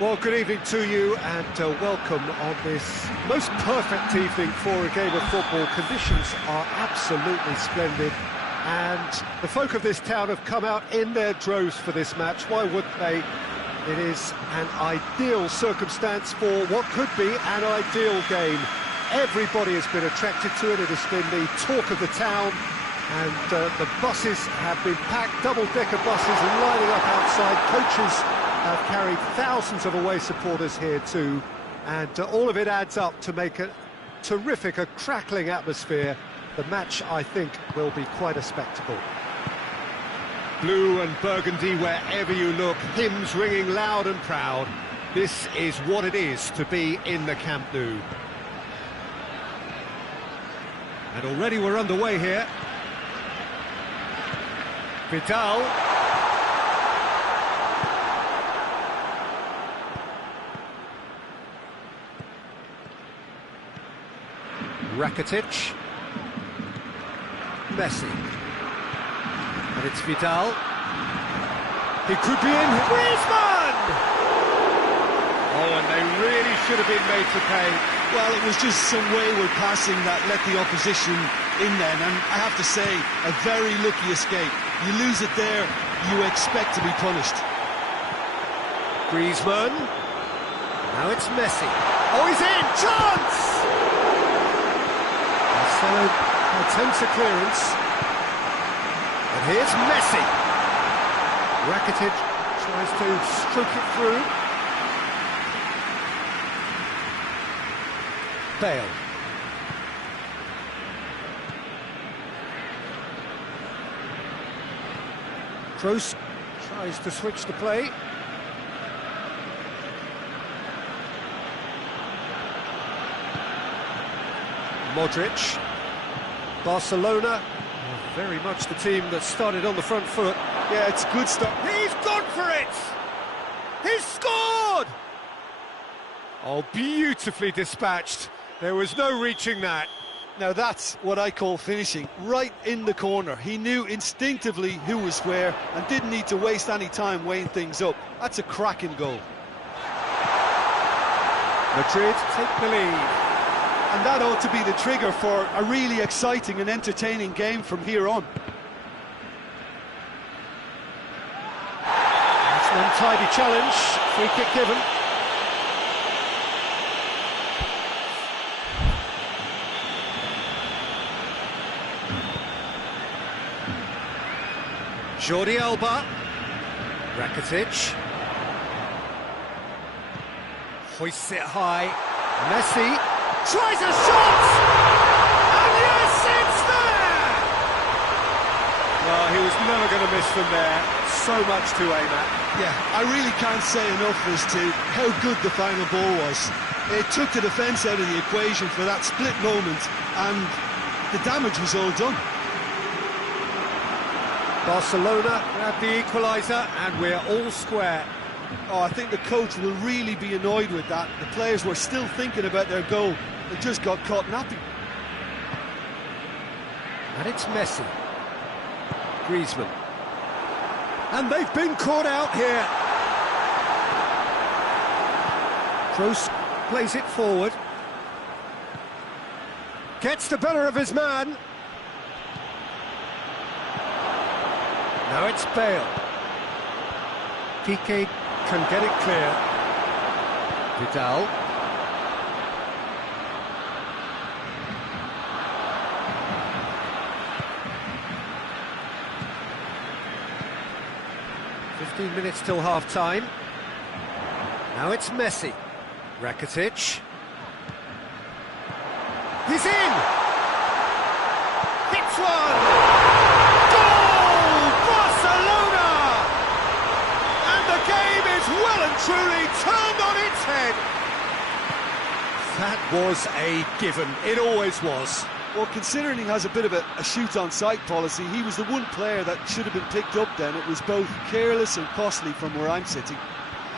Well, good evening to you and welcome on this most perfect evening for a game of football. Conditions are absolutely splendid and the folk of this town have come out in their droves for this match. Why wouldn't they? It is an ideal circumstance for what could be an ideal game. Everybody has been attracted to it. It has been the talk of the town, and the buses have been packed, double-decker buses lining up outside. Coaches have carried thousands of away supporters here too, and all of it adds up to make a terrific, a crackling atmosphere. The match, I think, will be quite a spectacle. Blue and burgundy wherever you look, hymns ringing loud and proud. This is what it is to be in the Camp Nou. And already we're underway here. Vidal. Rakitic. Messi. And it's Vidal. He could be in. Griezmann! Oh, and they really should have been made to pay. Well, it was just some wayward passing that let the opposition in then, and I have to say, a very lucky escape. You lose it there, you expect to be punished. Griezmann. Now it's Messi. Oh, he's in! Chance! Marcelo attempts a clearance. And here's Messi. Rakitic tries to stroke it through. Bale. Kroos tries to switch the play. Modric. Barcelona, very much the team that started on the front foot. Yeah, it's a good start. He's gone for it! He's scored! Oh, beautifully dispatched. There was no reaching that. Now that's what I call finishing, right in the corner. He knew instinctively who was where and didn't need to waste any time weighing things up. That's a cracking goal. Madrid take the lead. And that ought to be the trigger for a really exciting and entertaining game from here on. That's an untidy challenge. Free kick given. Jordi Alba. Rakitic. Hoists it high. Messi tries a shot! And yes, it's there! Well, he was never going to miss them there. So much to aim at. Yeah, I really can't say enough as to how good the final ball was. It took the defence out of the equation for that split moment, and the damage was all done. Barcelona grab the equaliser, and we're all square. Oh, I think the coach will really be annoyed with that. The players were still thinking about their goal. They just got caught napping. And it's Messi. Griezmann. And they've been caught out here. Kroos plays it forward. Gets the better of his man. Now it's Bale. Piqué can get it clear. Vidal. "15 minutes till half-time. Now it's Messi. Rakitic. He's in! Hits one! Goal! Barcelona! And the game is well and truly turned on its head. That was a given. It always was. Well, considering he has a bit of a shoot-on-sight policy, he was the one player that should have been picked up then. It was both careless and costly from where I'm sitting.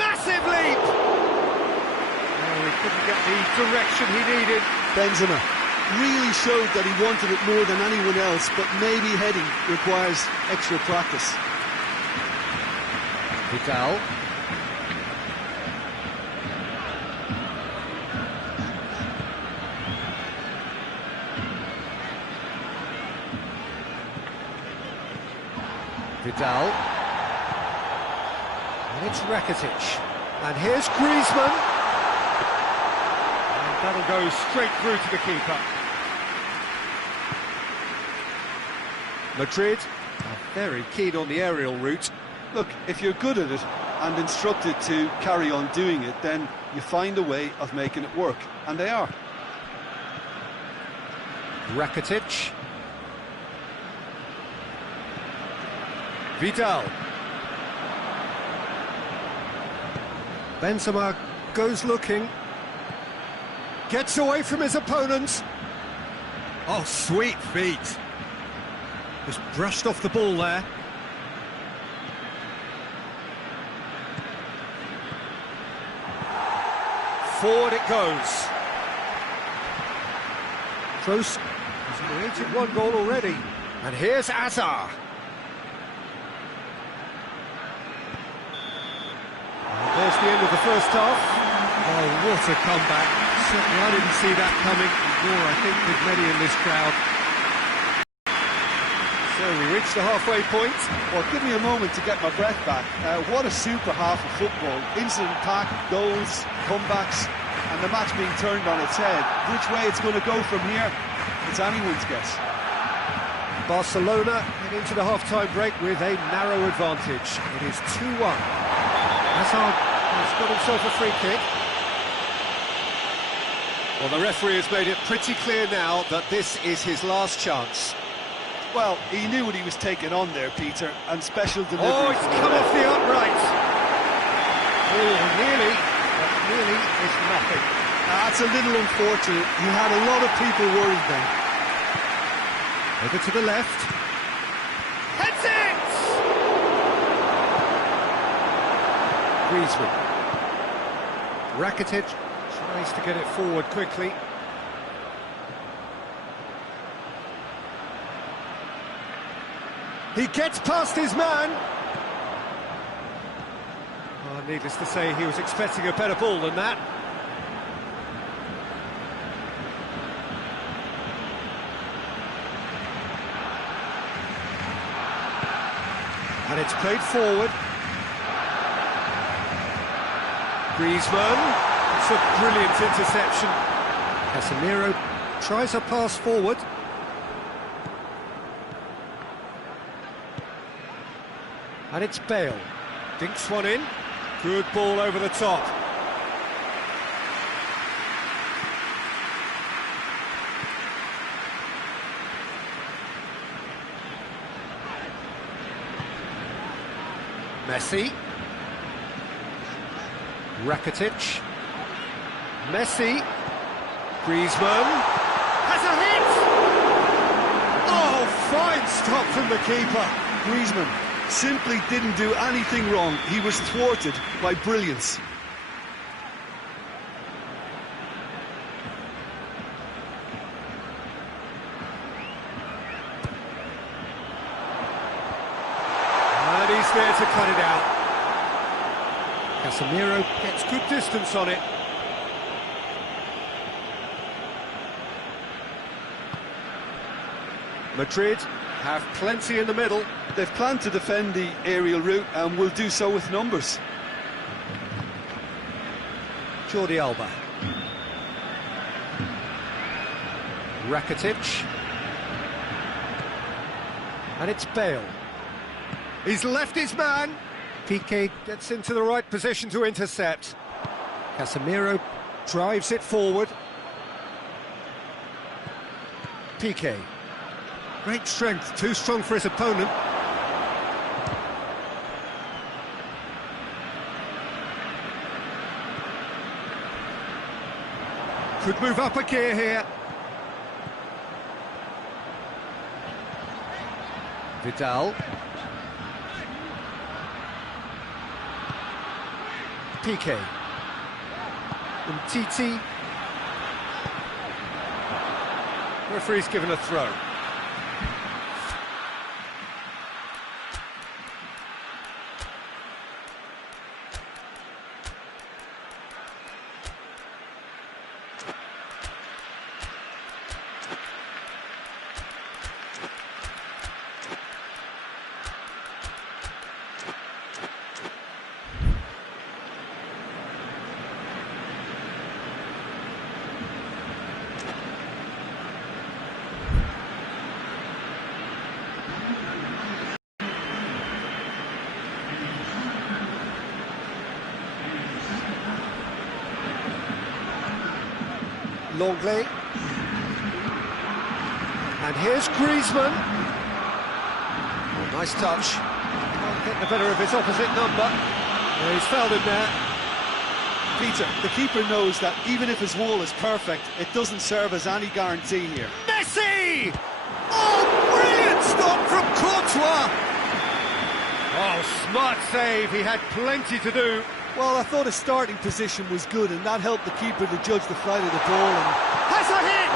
Massive leap! Oh, he couldn't get the direction he needed. Benzema really showed that he wanted it more than anyone else, but maybe heading requires extra practice. Vidal. Vidal. And it's Rakitic. And here's Griezmann. And that'll go straight through to the keeper. Madrid are very keen on the aerial route. Look, if you're good at it and instructed to carry on doing it, then you find a way of making it work, and they are. Rakitic. Vidal. Benzema goes looking. Gets away from his opponent. Oh, sweet feet. Just brushed off the ball there. Forward it goes. Close. He's created one goal already. And here's Azar. And there's the end of the first half. Oh, what a comeback. Certainly I didn't see that coming, nor I think did many in this crowd. So we reached the halfway point. Well, give me a moment to get my breath back. What a super half of football. Incident-packed, goals, comebacks, and the match being turned on its head. Which way it's going to go from here, it's anyone's guess. Barcelona head into the half-time break with a narrow advantage. It is 2-1. Hazard has got himself a free kick. Well, the referee has made it pretty clear now that this is his last chance. Well, he knew what he was taking on there, Peter, and special delivery. Oh, it's come off the upright. Oh, nearly, but nearly is nothing. That's a little unfortunate. He had a lot of people worried then. Over to the left. Heads it! Griezmann. Rakitic tries to get it forward quickly. He gets past his man. Oh, needless to say, he was expecting a better ball than that. And it's played forward. Griezmann. It's a brilliant interception. Casemiro tries a pass forward. And it's Bale. Dinks one in. Good ball over the top. Messi. Rakitic. Messi. Griezmann. Has a hit! Oh, fine stop from the keeper. Griezmann simply didn't do anything wrong. He was thwarted by brilliance. And he's there to cut it out. Casemiro gets good distance on it. Madrid have plenty in the middle. They've planned to defend the aerial route and will do so with numbers. Jordi Alba. Rakitic. And it's Bale. He's left his man. Piqué gets into the right position to intercept. Casemiro drives it forward. Piqué. Great strength, too strong for his opponent. Could move up a gear here. Vidal. Piqué. Umtiti. Referee's given a throw. Longley. And here's Griezmann. Oh, nice touch. Can't get the better of his opposite number. Yeah, he's fouled him there. Peter, the keeper knows that even if his wall is perfect, it doesn't serve as any guarantee here. Messi! Oh, brilliant stop from Courtois! Oh, smart save, he had plenty to do. Well, I thought his starting position was good, and that helped the keeper to judge the flight of the ball. And has a hit!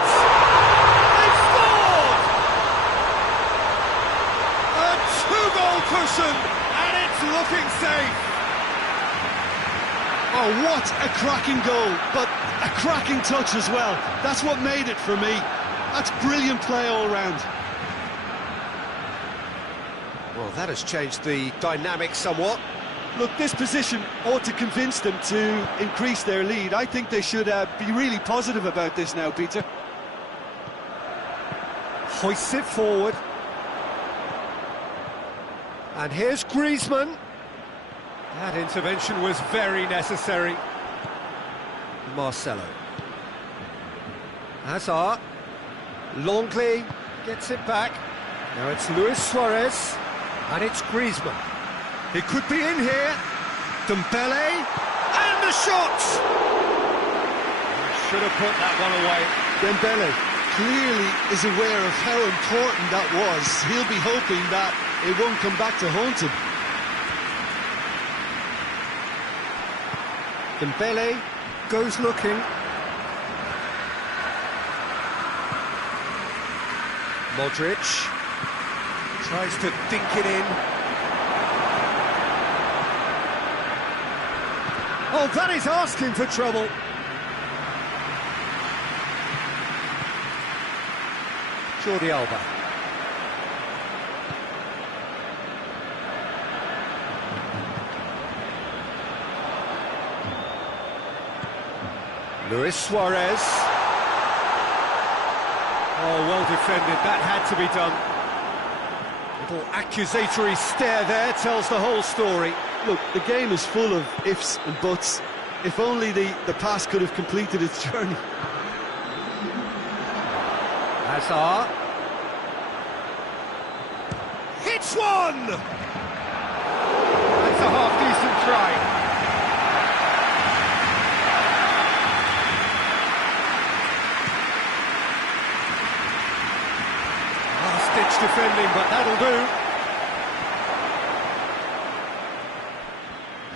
They've scored! A two-goal cushion, and it's looking safe. Oh, what a cracking goal, but a cracking touch as well. That's what made it for me. That's brilliant play all round. Well, that has changed the dynamic somewhat. Look, this position ought to convince them to increase their lead. I think they should be really positive about this now, Peter. Hoists it forward. And here's Griezmann. That intervention was very necessary. Marcelo. Hazard. Longley gets it back. Now it's Luis Suarez. And it's Griezmann. He could be in here. Dembele. And the shot! Should have put that one away. Dembele clearly is aware of how important that was. He'll be hoping that it won't come back to haunt him. Dembele goes looking. Modric tries to dink it in. Oh, that is asking for trouble. Jordi Alba. Luis Suarez. Oh, well defended, that had to be done. Little accusatory stare there tells the whole story. Look, the game is full of ifs and buts. If only the pass could have completed its journey. Hazard. Hits one! That's a half-decent try. Last-ditch defending, but that'll do.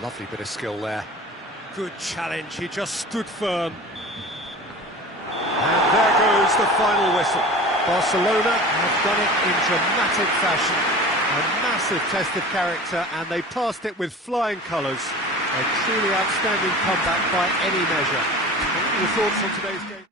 Lovely bit of skill there. Good challenge, he just stood firm. And there goes the final whistle. Barcelona have done it in dramatic fashion. A massive test of character, and they passed it with flying colours. A truly outstanding comeback by any measure. What are your thoughts on today's game?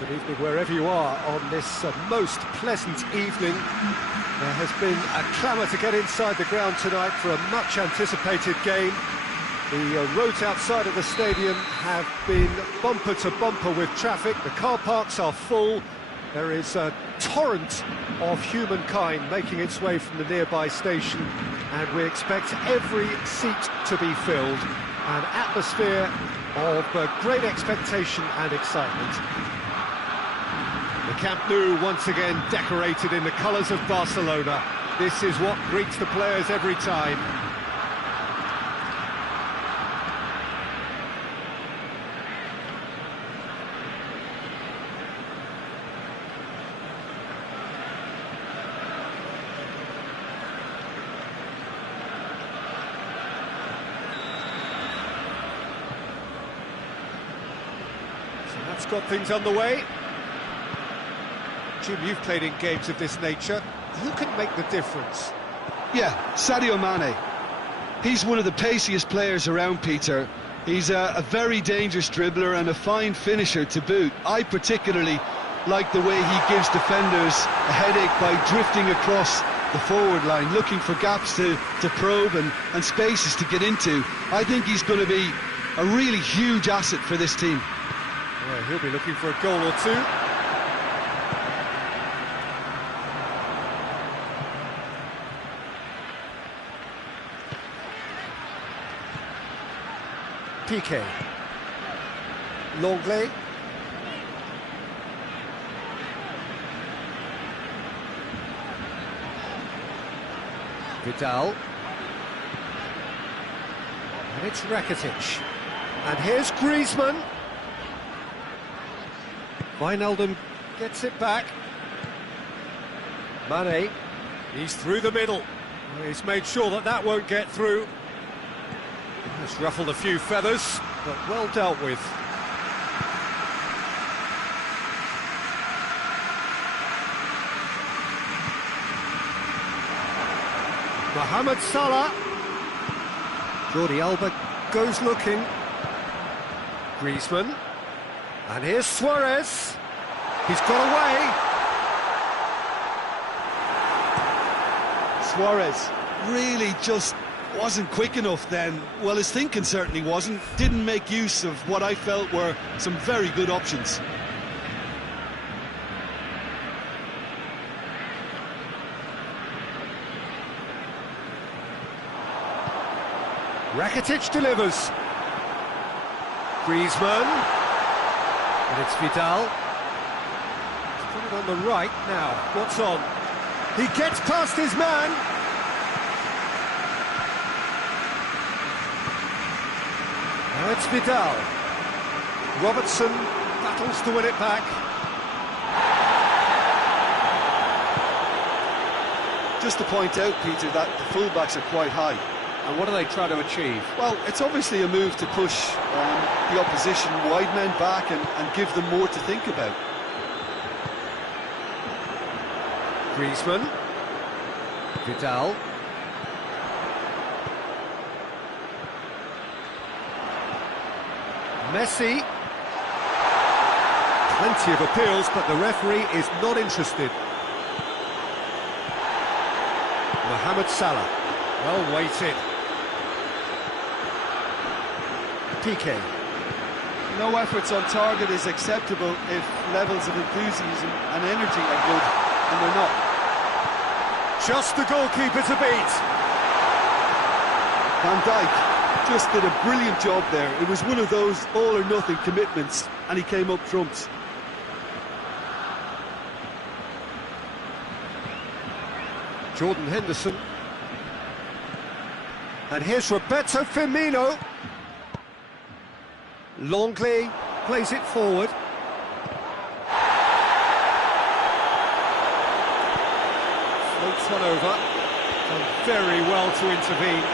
Good evening wherever you are on this most pleasant evening. There has been a clamour to get inside the ground tonight for a much anticipated game. The roads outside of the stadium have been bumper to bumper with traffic. The car parks are full. There is a torrent of humankind making its way from the nearby station, and we expect every seat to be filled. An atmosphere of great expectation and excitement. The Camp Nou once again decorated in the colours of Barcelona. This is what greets the players every time. That's got things underway. Jim, you've played in games of this nature. Who can make the difference? Yeah, Sadio Mane. He's one of the paciest players around, Peter. He's a very dangerous dribbler and a fine finisher to boot. I particularly like the way he gives defenders a headache by drifting across the forward line, looking for gaps to probe and spaces to get into. I think he's going to be a really huge asset for this team. Well, he'll be looking for a goal or two. Piqué. Longley. Vidal. And it's Rakitic. And here's Griezmann. Wijnaldum gets it back. Mane, he's through the middle. He's made sure that won't get through. It's ruffled a few feathers, but well dealt with. Mohamed Salah. Jordi Alba goes looking. Griezmann. And here's Suarez. He's got away. Suarez really just wasn't quick enough then. Well, his thinking certainly wasn't. Didn't make use of what I felt were some very good options. Rakitic delivers. Griezmann. And it's Vidal. He's got it on the right now. What's on? He gets past his man. Now it's Vidal. Robertson battles to win it back. Just to point out, Peter, that the fullbacks are quite high. And what are they trying to achieve? Well, it's obviously a move to push the opposition wide men back and give them more to think about. Griezmann. Vidal. Messi. Plenty of appeals, but the referee is not interested. Mohamed Salah. Well weighted. Piqué. No efforts on target is acceptable if levels of enthusiasm and energy are good, and they're not. Just the goalkeeper to beat. Van Dijk just did a brilliant job there. It was one of those all-or-nothing commitments, and he came up trumps. Jordan Henderson. And here's Roberto Firmino. Longley plays it forward. Floats one over. Done very well to intervene.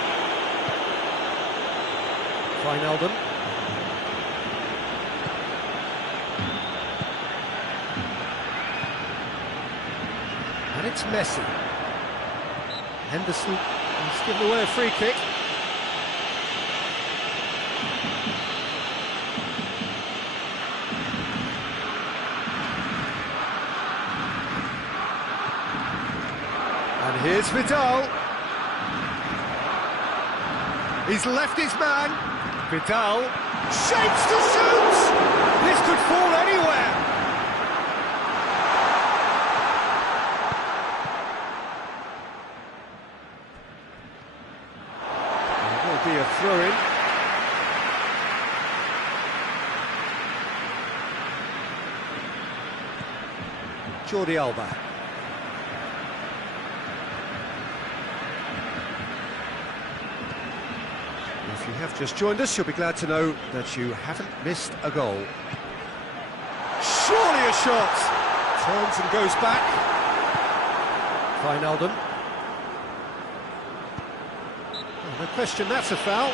Wijnaldum. And it's Messi. Henderson has given away a free kick. And here's Vidal. He's left his man. Vidal shapes to shoot. This could fall anywhere. will be a throw-in. Jordi Alba. If you have just joined us, you'll be glad to know that you haven't missed a goal. Surely a shot! Turns and goes back. Wijnaldum. Oh, no question, that's a foul.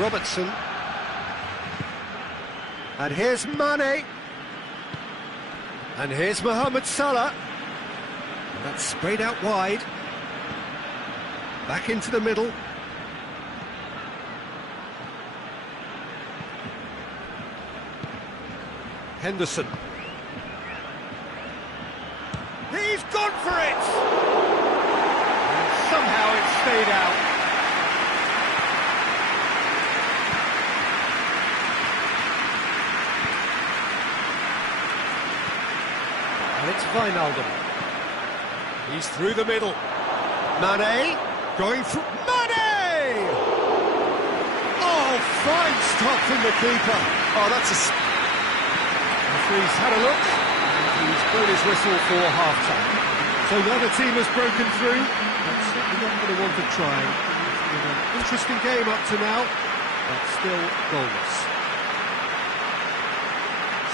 Robertson. And here's Mane. And here's Mohamed Salah. That's sprayed out wide. Back into the middle. Henderson. He's gone for it! And somehow it stayed out. And it's Wijnaldum. He's through the middle. Mane, going for Mane! Oh, fine stop from the keeper. Oh, that's a... Referee's had a look, and he's blown his whistle for half-time. So the other team has broken through, but certainly not going to want to try. It's been an interesting game up to now, but still goalless.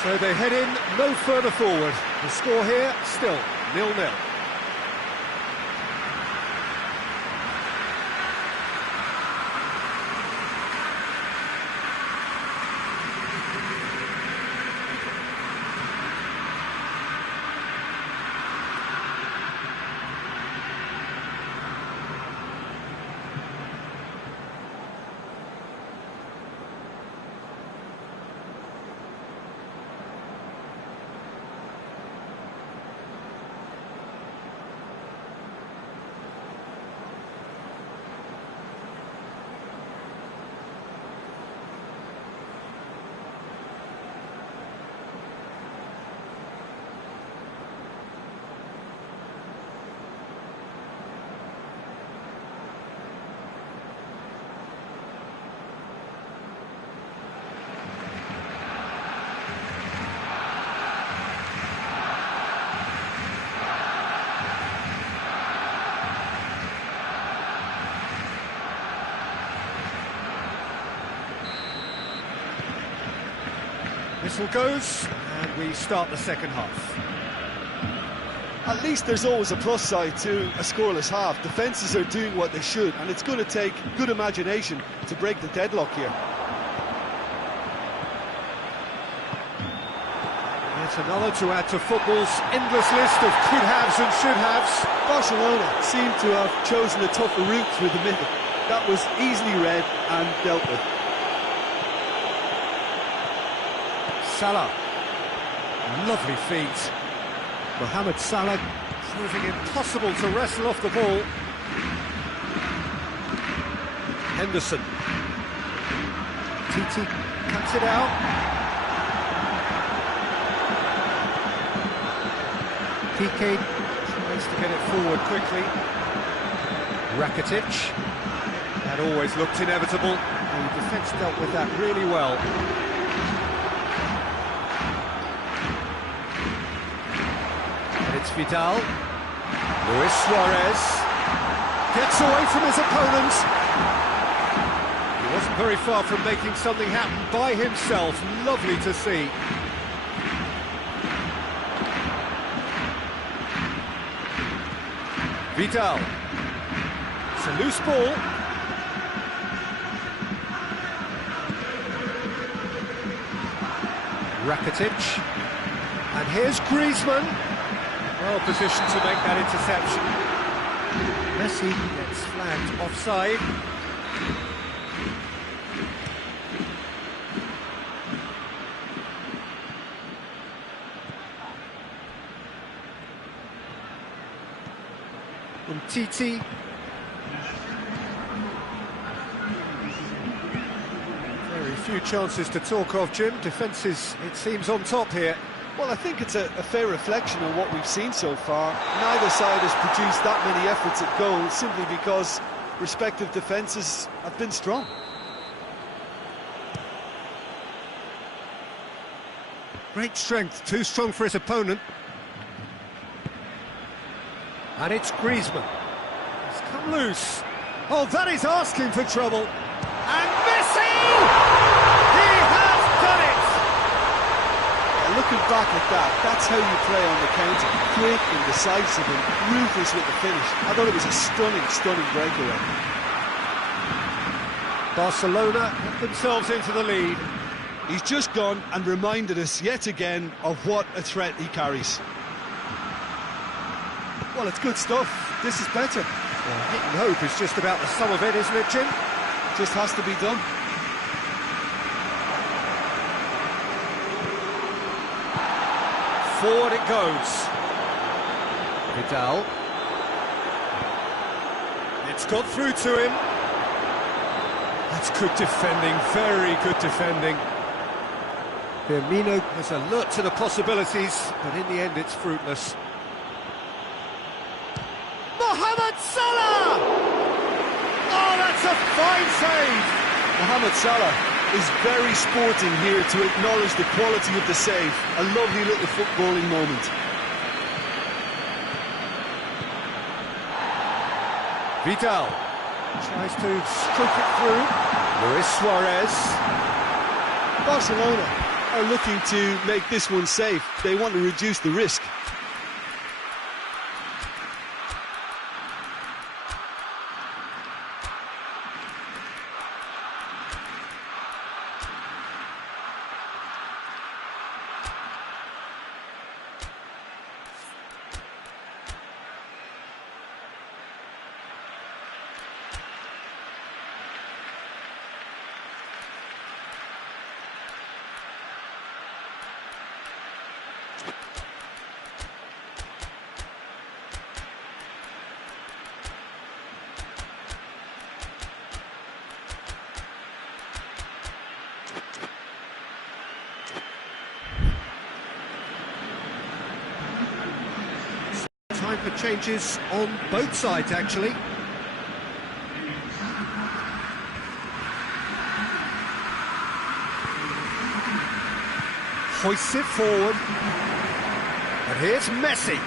So they head in no further forward. The score here, still 0-0. Whistle goes, and we start the second half. At least there's always a plus side to a scoreless half. Defences are doing what they should, and it's going to take good imagination to break the deadlock here. Yet another to add to football's endless list of could-haves and should-haves. Barcelona seem to have chosen a tougher route through the middle. That was easily read and dealt with. Salah, lovely feet. Mohamed Salah proving impossible to wrestle off the ball. Henderson. Titi cuts it out. Piqué tries to get it forward quickly. Rakitic. That always looked inevitable. The defence dealt with that really well. It's Vidal. Luis Suarez gets away from his opponent. He wasn't very far from making something happen by himself. Lovely to see. Vidal. It's a loose ball. Rakitic. And here's Griezmann. Well positioned to make that interception. Messi gets flagged offside. Titi. Very few chances to talk of, Jim. Defence is, it seems, on top here. Well, I think it's a fair reflection on what we've seen so far. Neither side has produced that many efforts at goal simply because respective defences have been strong. Great strength, too strong for his opponent. And it's Griezmann. He's come loose. Oh, that is asking for trouble. And Messi! He has done it! Looking back at that, that's how you play on the counter. Quick and decisive and ruthless with the finish. I thought it was a stunning, stunning breakaway. Barcelona get themselves into the lead. He's just gone and reminded us yet again of what a threat he carries. Well, it's good stuff. This is better. Well, hit and hope is just about the sum of it, isn't it, Jim? Just has to be done. Forward it goes. Vidal. It's got through to him. That's good defending, very good defending. Firmino is alert to the possibilities, but in the end it's fruitless. Mohamed Salah! Oh, that's a fine save! Mohamed Salah is very sporting here to acknowledge the quality of the save. A lovely little footballing moment. Vidal tries to stroke it through. Luis Suarez. Barcelona are looking to make this one safe. They want to reduce the risk. Time for changes on both sides, actually. Hoists it forward. And here's Messi.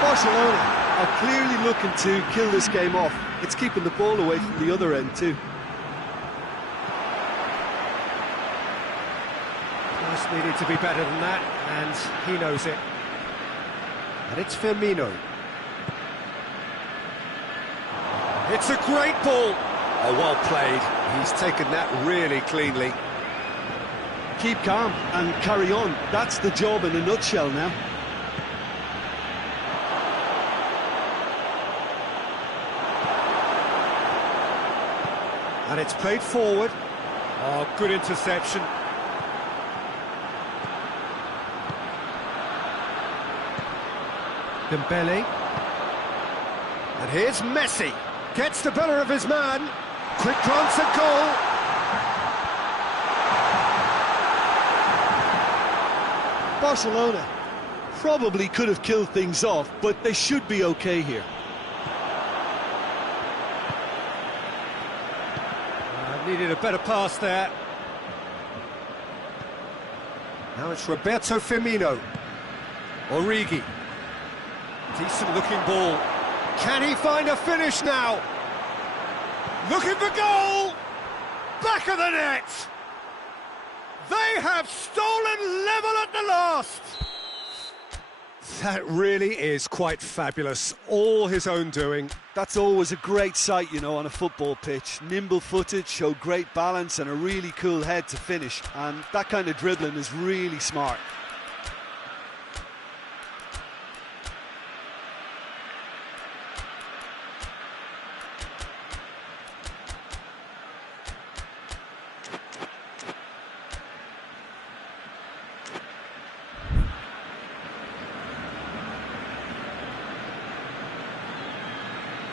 Barcelona are clearly looking to kill this game off. It's keeping the ball away from the other end too. Just needed to be better than that, and he knows it. And it's Firmino. It's a great ball. Oh, well played. He's taken that really cleanly. Keep calm and carry on. That's the job in a nutshell now. And it's played forward. Oh, good interception. Dembele. And here's Messi. Gets the better of his man. Quick glance at goal. Barcelona probably could have killed things off, but they should be okay here. Needed a better pass there. Now it's Roberto Firmino. Origi. Decent looking ball. Can he find a finish now? Looking for goal! Back of the net! They have stolen level at the last! That really is quite fabulous. All his own doing. That's always a great sight, you know, on a football pitch. Nimble-footed, showed great balance and a really cool head to finish. And that kind of dribbling is really smart.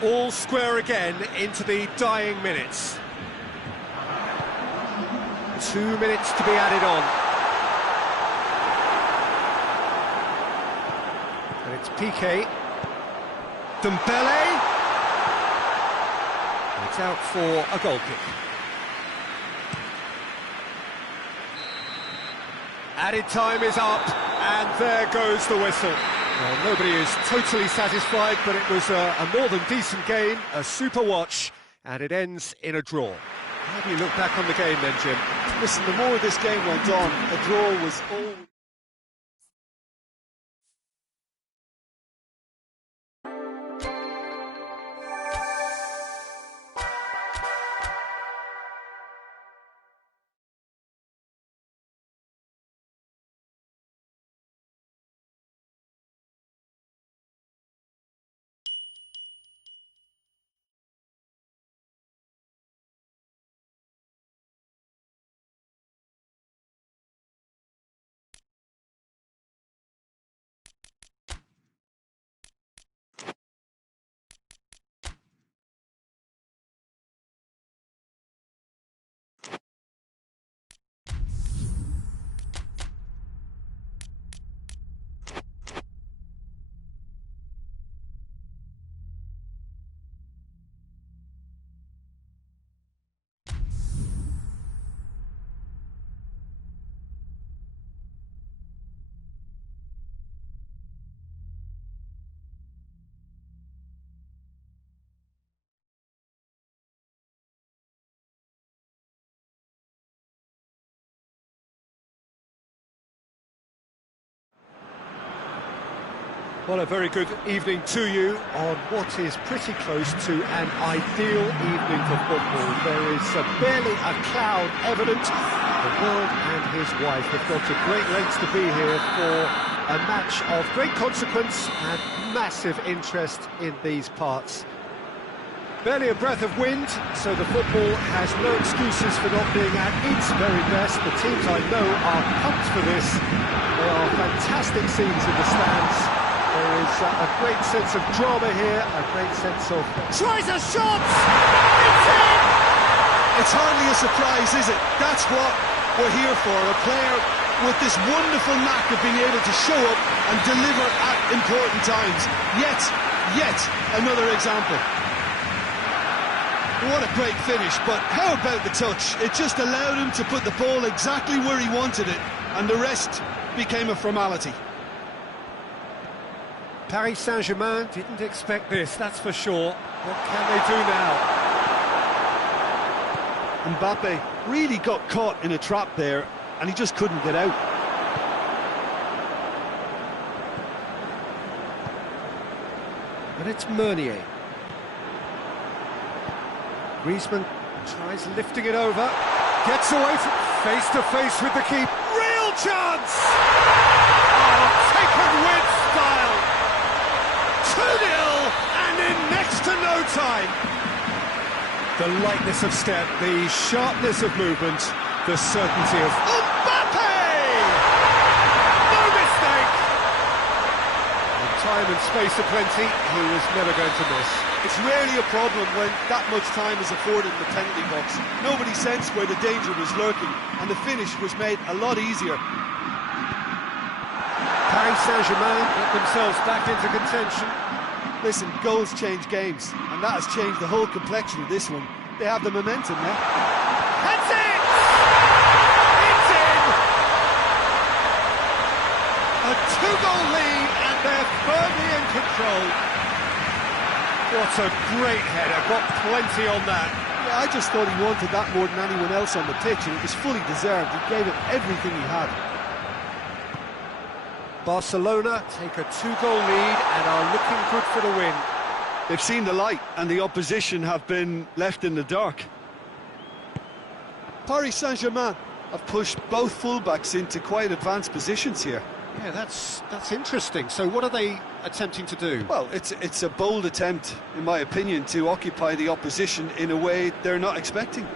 All square again into the dying minutes. 2 minutes to be added on. And it's PK. Dembele. It's out for a goal kick. Added time is up, and there goes the whistle. Well, nobody is totally satisfied, but it was a more than decent game, a super watch, and it ends in a draw. How do you look back on the game then, Jim? Listen, the more this game went on, a draw was always... Well, a very good evening to you on what is pretty close to an ideal evening for football. There is barely a cloud evident. The world and his wife have gone to great lengths to be here for a match of great consequence and massive interest in these parts. Barely a breath of wind, so the football has no excuses for not being at its very best. The teams I know are pumped for this. They are fantastic scenes in the stands. There is a great sense of drama here, a great sense of... Tries a shot! It's in! It's hardly a surprise, is it? That's what we're here for, a player with this wonderful knack of being able to show up and deliver at important times. Yet another example. What a great finish, but how about the touch? It just allowed him to put the ball exactly where he wanted it, and the rest became a formality. Paris Saint-Germain didn't expect this, that's for sure. What can they do now? Mbappe really got caught in a trap there, and he just couldn't get out. And it's Meunier. Griezmann tries lifting it over, gets away from face to face with the keeper. Real chance! Oh, taken with style. 2-0 and in next to no time. The lightness of step, the sharpness of movement, the certainty of Mbappe! No mistake! And time and space aplenty, he was never going to miss. It's rarely a problem when that much time is afforded in the penalty box. Nobody sensed where the danger was lurking, and the finish was made a lot easier. Paris Saint-Germain get themselves back into contention. Listen, goals change games, and that has changed the whole complexion of this one. They have the momentum now. That's it! It's in! A 2-goal lead, and they're firmly in control. What a great header, got plenty on that. Yeah, I just thought he wanted that more than anyone else on the pitch, and it was fully deserved. He gave it everything he had. Barcelona take a 2-goal lead and are looking good for the win. They've seen the light, and the opposition have been left in the dark. Paris Saint-Germain have pushed both fullbacks into quite advanced positions here. Yeah, that's interesting. So what are they attempting to do? Well, it's a bold attempt, in my opinion, to occupy the opposition in a way they're not expecting.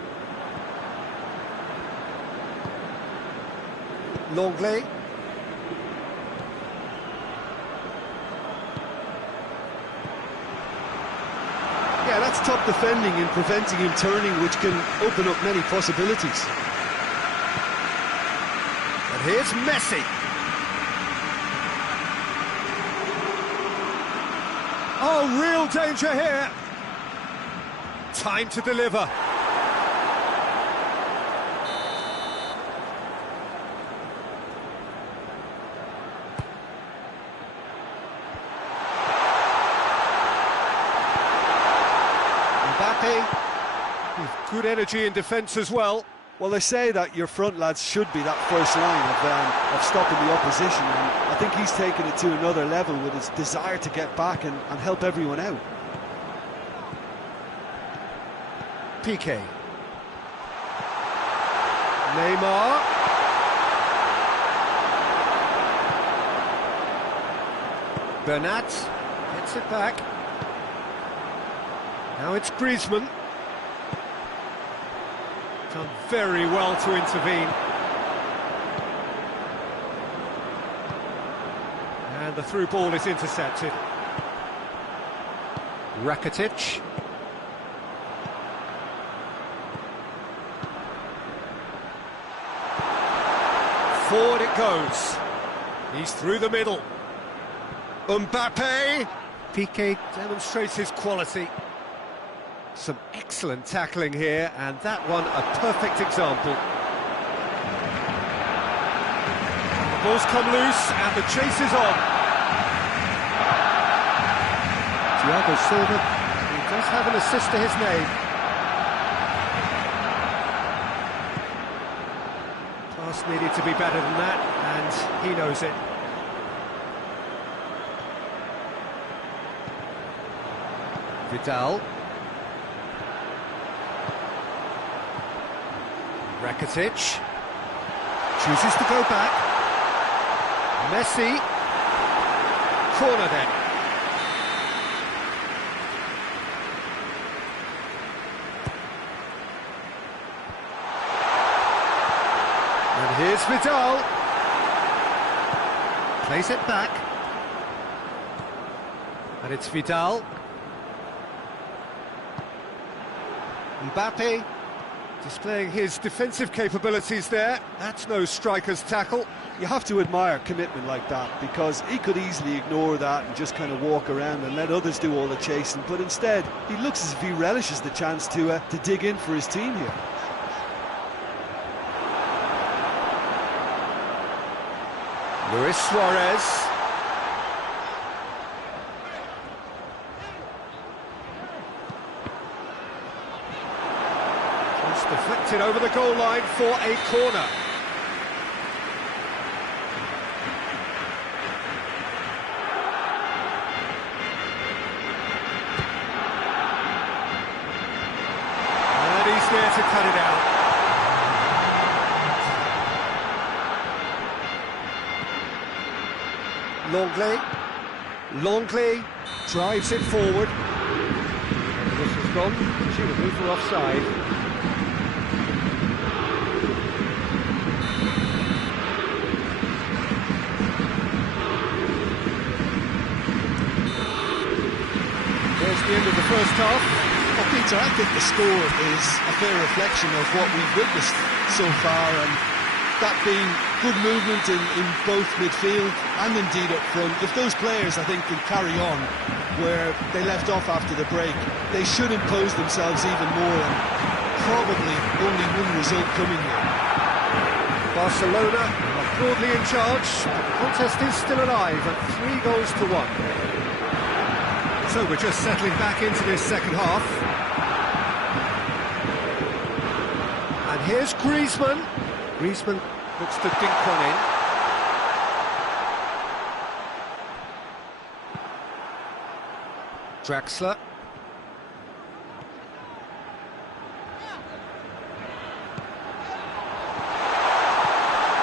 Longley. Yeah, that's top defending and preventing him turning, which can open up many possibilities. And here's Messi. Oh, real danger here. Time to deliver. Mbappe, with good energy in defence as well. Well, they say that your front lads should be that first line of stopping the opposition, and I think he's taken it to another level with his desire to get back and help everyone out. PK. Neymar. Bernat gets it back. Now it's Griezmann. Done very well to intervene. And the through ball is intercepted. Rakitic. Forward it goes. He's through the middle. Mbappe. Piqué demonstrates his quality. Some excellent tackling here, and that one a perfect example. The ball's come loose, and the chase is on. Thiago Silva, he does have an assist to his name. Pass needed to be better than that, and he knows it. Vidal. Rakitic chooses to go back. Messi. Corner then. And here's Vidal. Plays it back. And it's Vidal. Mbappe. Displaying his defensive capabilities there. That's no striker's tackle. You have to admire commitment like that, because he could easily ignore that and just kind of walk around and let others do all the chasing, but instead he looks as if he relishes the chance to dig in for his team here. Luis Suarez. Deflected over the goal line for a corner. And he's there to cut it out. Longley drives it forward. And the whistle's gone, presumably for offside. There's the end of the first half. Well, Peter, I think the score is a fair reflection of what we've witnessed so far, and that being good movement in both midfield and indeed up front. If those players, I think, can carry on where they left off after the break, they should impose themselves even more, and probably only one result coming here. Barcelona are broadly in charge, but the contest is still alive at 3-1. So we're just settling back into this second half. And here's Griezmann. Griezmann looks to dink one in. Draxler.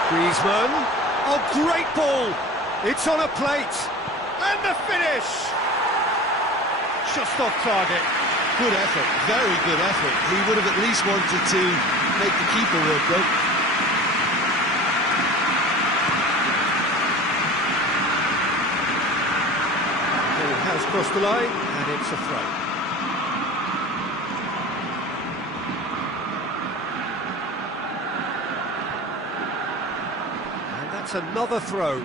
Griezmann. Oh, great ball! It's on a plate. And the finish! Just off target. Good effort, very good effort. He would have at least wanted to make the keeper work, though. It has crossed the line, and it's a throw. It's another throw.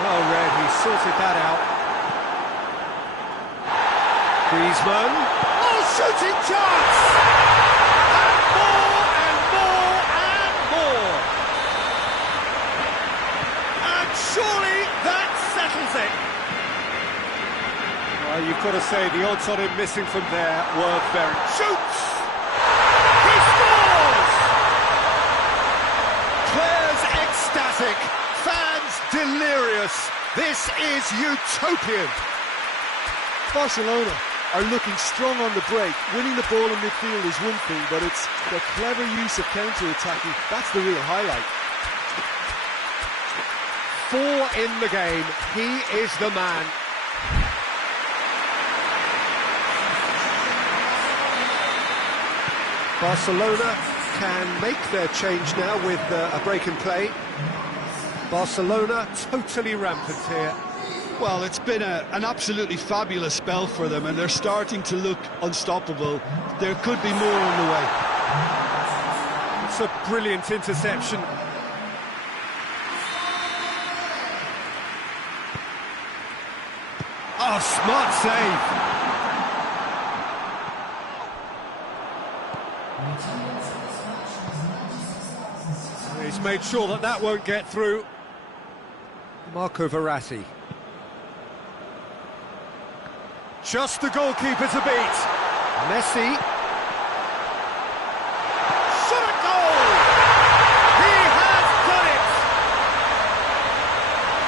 Well read, he sorted that out. Griezmann. Oh, shooting chance! And more and more and more. And surely that settles it. Well, you've got to say the odds on him missing from there were very... Shoots! He scores! Players ecstatic, fans delirious. This is utopian. Barcelona are looking strong on the break. Winning the ball in midfield is one thing, but it's the clever use of counter-attacking. That's the real highlight. 4 in the game. He is the man. Barcelona can make their change now with a break in play. Barcelona totally rampant here. Well, it's been an absolutely fabulous spell for them, and they're starting to look unstoppable. There could be more on the way. It's a brilliant interception. Oh, smart save. He's made sure that that won't get through. Marco Verratti. Just the goalkeeper to beat. Messi. Shot a goal! He has done it!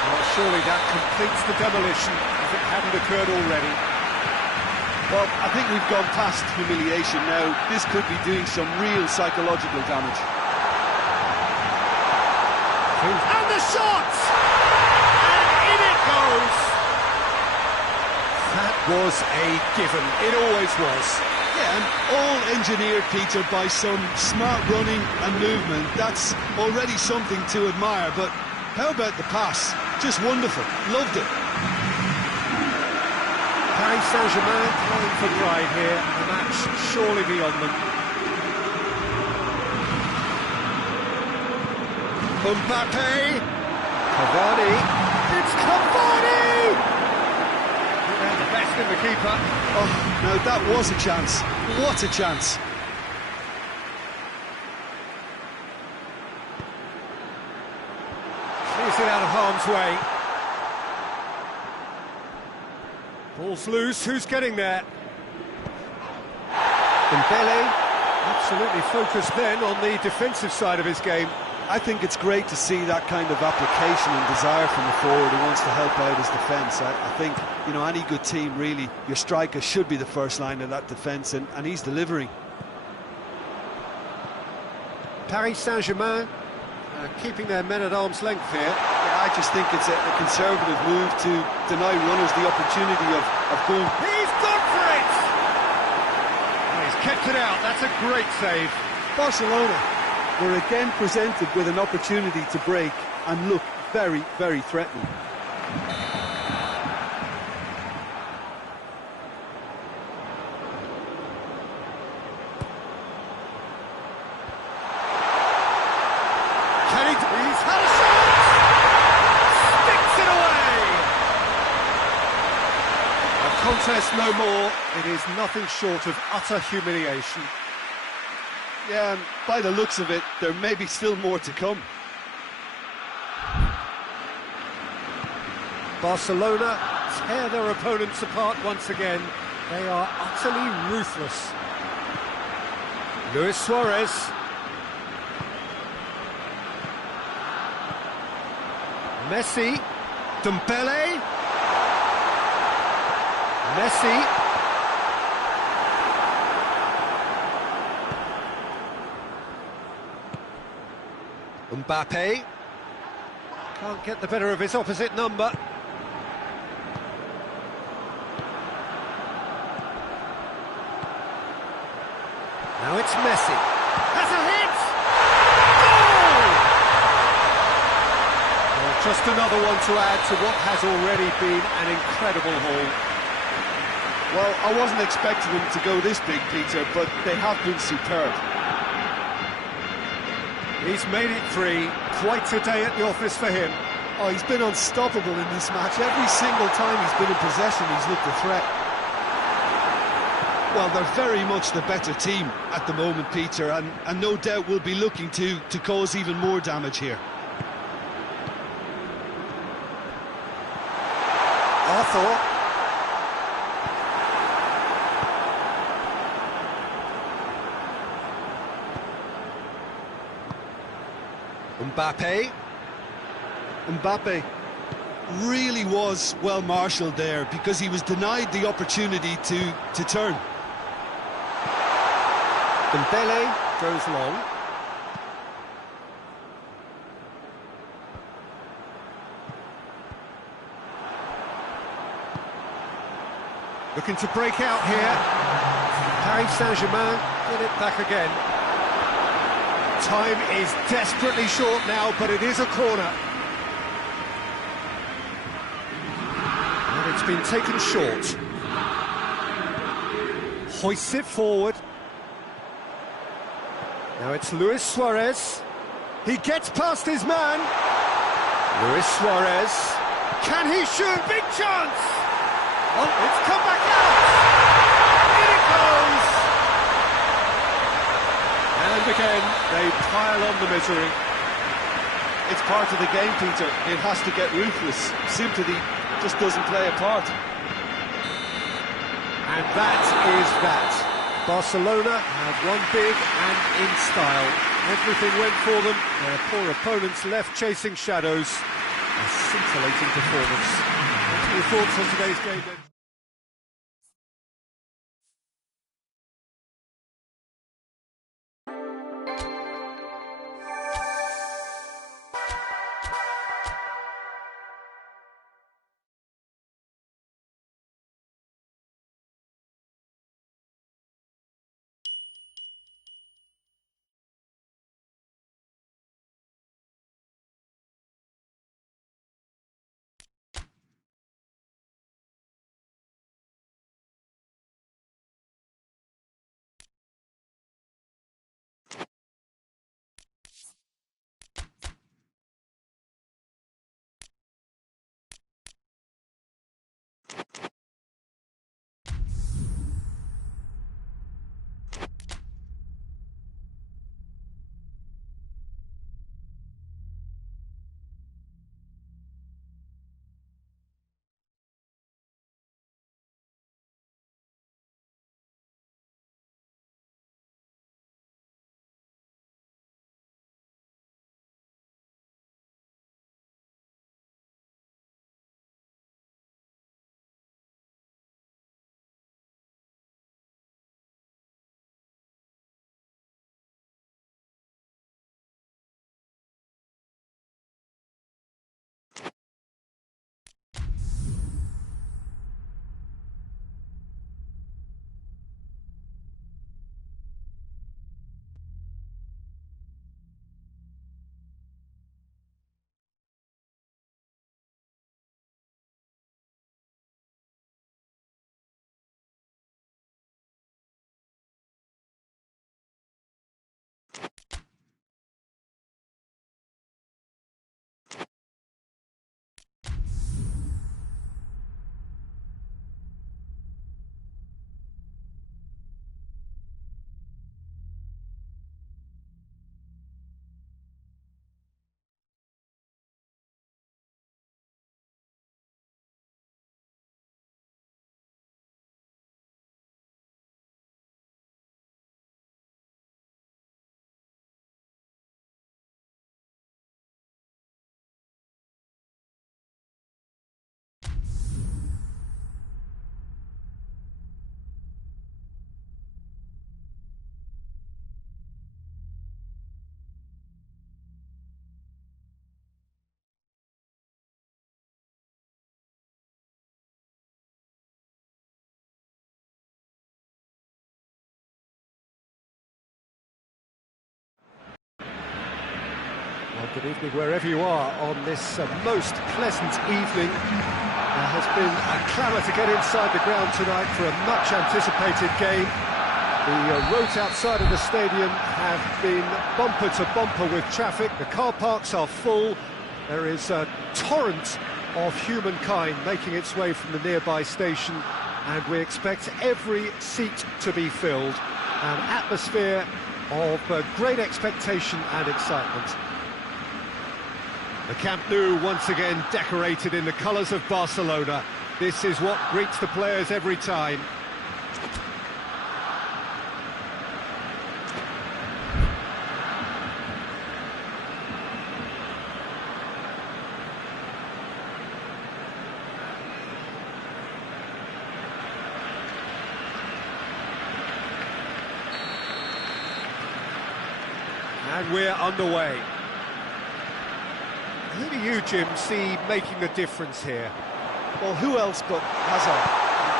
Well, surely that completes the demolition if it hadn't occurred already. Well, I think we've gone past humiliation now. This could be doing some real psychological damage. And the shot! And in it goes! That was a given. It always was. Yeah, and all engineered, Peter, by some smart running and movement. That's already something to admire, but how about the pass? Just wonderful. Loved it. Paris Saint-Germain playing for pride here. The match surely beyond them. Mbappe. Cavani. It's Cavani! And the best in the keeper. Oh, no, that was a chance. What a chance. Clears it out of harm's way. Ball's loose, who's getting there? Dembele, absolutely focused then on the defensive side of his game. I think it's great to see that kind of application and desire from a forward who wants to help out his defence. I think, you know, any good team, really, your striker should be the first line of that defence, and he's delivering. Paris Saint-Germain keeping their men at arm's length here. Yeah, I just think it's a conservative move to deny runners the opportunity of going. He's gone for it! Oh, he's kept it out, that's a great save. Barcelona were again presented with an opportunity to break and look very, very threatening. He's had a shot! Sticks it away! A contest no more. It is nothing short of utter humiliation. Yeah, and by the looks of it, there may be still more to come. Barcelona tear their opponents apart once again. They are utterly ruthless. Luis Suarez. Messi. Dembele. Messi. Mbappe. Can't get the better of his opposite number. Now it's Messi. Has a hit! Goal! Well, just another one to add to what has already been an incredible haul. Well, I wasn't expecting them to go this big, Peter, but they have been superb. He's made it 3. Quite a day at the office for him. Oh, he's been unstoppable in this match. Every single time he's been in possession, he's looked a threat. Well, they're very much the better team at the moment, Peter, and no doubt will be looking to cause even more damage here. Arthur. Mbappe Really was well marshalled there because he was denied the opportunity to turn. Dembele goes long. Looking to break out here. Paris Saint-Germain get it back again. Time is desperately short now, but it is a corner. And it's been taken short. Hoists it forward. Now it's Luis Suarez. He gets past his man. Luis Suarez. Can he shoot? Big chance! Oh, it's come back out! In it goes! And again, they pile on the misery. It's part of the game, Peter. It has to get ruthless. Sympathy just doesn't play a part. And that is that. Barcelona have won big and in style. Everything went for them. Their poor opponents left chasing shadows. A scintillating performance. What are your thoughts on today's game then? Well, good evening wherever you are on this most pleasant evening. There has been a clamour to get inside the ground tonight for a much-anticipated game. The roads outside of the stadium have been bumper to bumper with traffic. The car parks are full. There is a torrent of humankind making its way from the nearby station, and we expect every seat to be filled. An atmosphere of great expectation and excitement. The Camp Nou once again decorated in the colours of Barcelona. This is what greets the players every time. And we're underway. Who do you, Jim, see making a difference here? Well, who else but Hazard?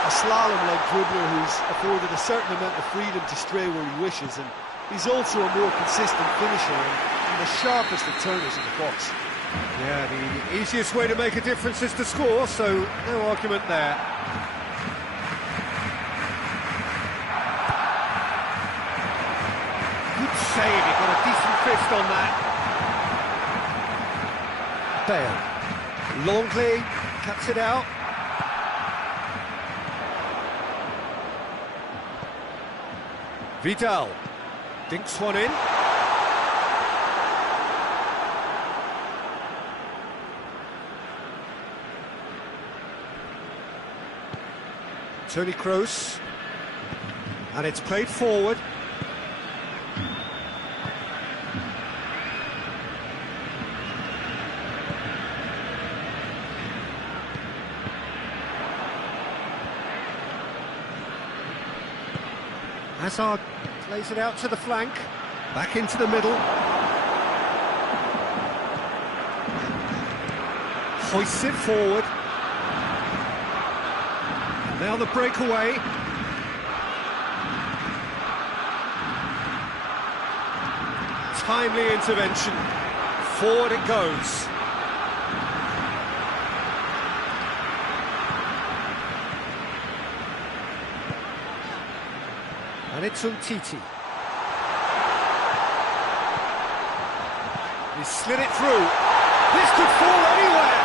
A slalom-like dribbler who's afforded a certain amount of freedom to stray where he wishes, and he's also a more consistent finisher and the sharpest of turners in the box. Yeah, the easiest way to make a difference is to score, so no argument there. Good save, he got a decent fist on that. Bale. Longley cuts it out. Vidal dinks one in. Toni Kroos. And it's played forward. Hazard plays it out to the flank, back into the middle. Hoists it forward. Now the breakaway. Timely intervention. Forward it goes. And it's Umtiti. He slid it through. This could fall anywhere.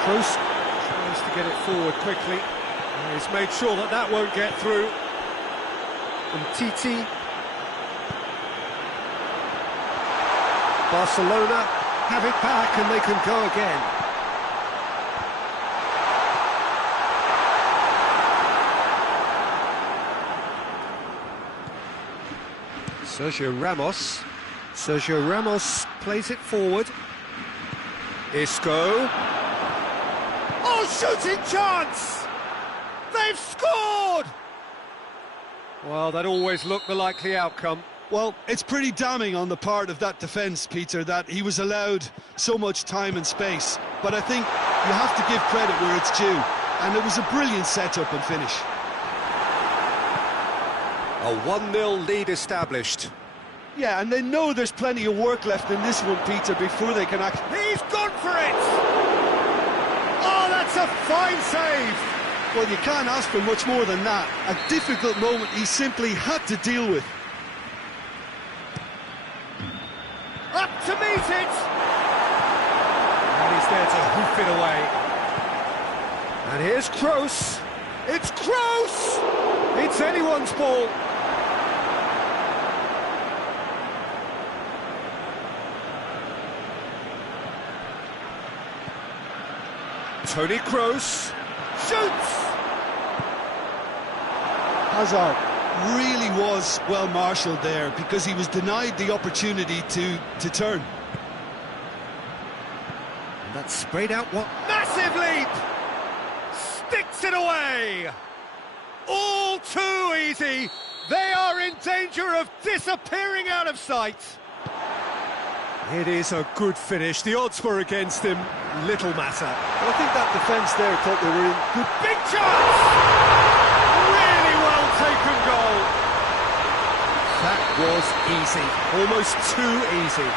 Kroos tries to get it forward quickly. And he's made sure that that won't get through. Umtiti. Barcelona have it back and they can go again. Sergio Ramos plays it forward. Isco. Oh, shooting chance! They've scored! Well, that always looked the likely outcome. Well, it's pretty damning on the part of that defence, Peter, that he was allowed so much time and space. But I think you have to give credit where it's due. And it was a brilliant setup and finish. A 1-0 lead established. Yeah, and they know there's plenty of work left in this one, Peter, before they can act. He's gone for it! Oh, that's a fine save! Well, you can't ask for much more than that. A difficult moment he simply had to deal with. Up to meet it! And he's there to hoof it away. And here's Kroos. It's Kroos! It's anyone's ball. Toni Kroos shoots! Hazard really was well marshalled there because he was denied the opportunity to turn. And that's sprayed out what? Massive leap! Sticks it away! All too easy! They are in danger of disappearing out of sight! It is a good finish. The odds were against him. Little matter. Well, I think that defence there thought they were in good... Big chance! Really well taken goal. That was easy. Almost too easy.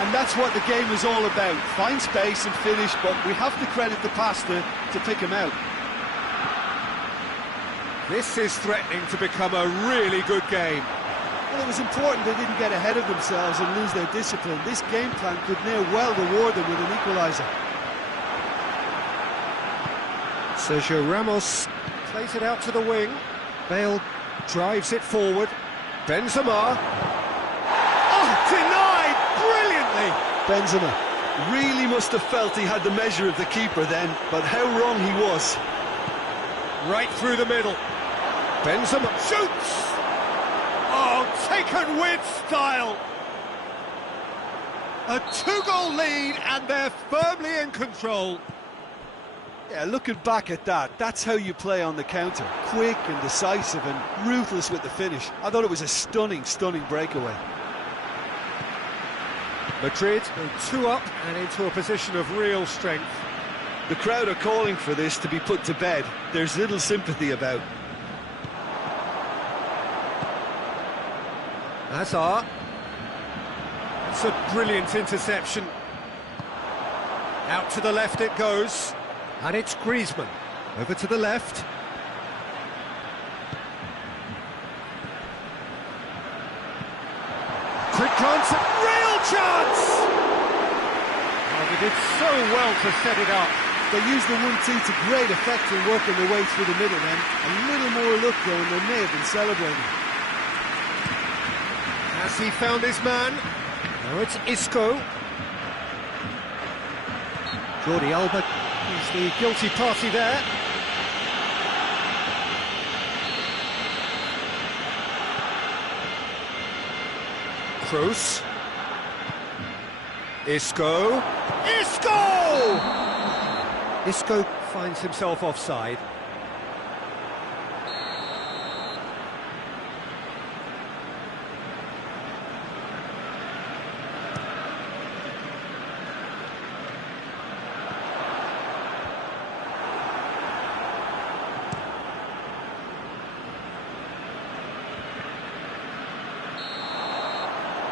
And that's what the game is all about. Find space and finish, but we have to credit the pass to pick him out. This is threatening to become a really good game. Well, it was important they didn't get ahead of themselves and lose their discipline. This game plan could now well reward them with an equaliser. Sergio Ramos plays it out to the wing. Bale drives it forward. Benzema. Oh, denied brilliantly! Benzema really must have felt he had the measure of the keeper then, but how wrong he was. Right through the middle. Benzema shoots! Oh, taken with style! A 2-goal lead and they're firmly in control. Yeah, looking back at that, that's how you play on the counter. Quick and decisive and ruthless with the finish. I thought it was a stunning, stunning breakaway. Madrid go 2 up and into a position of real strength. The crowd are calling for this to be put to bed. There's little sympathy about. Hazard. It's a brilliant interception. Out to the left it goes. And it's Griezmann. Over to the left. Quick glance at real chance! Oh, they did so well to set it up. They used the 1-2 to great effect in working their way through the middle then. A little more luck though, and they may have been celebrating. Has he found his man? Now it's Isco. Jordi Alba, he's the guilty party there. Kroos. Isco. Isco! Isco finds himself offside.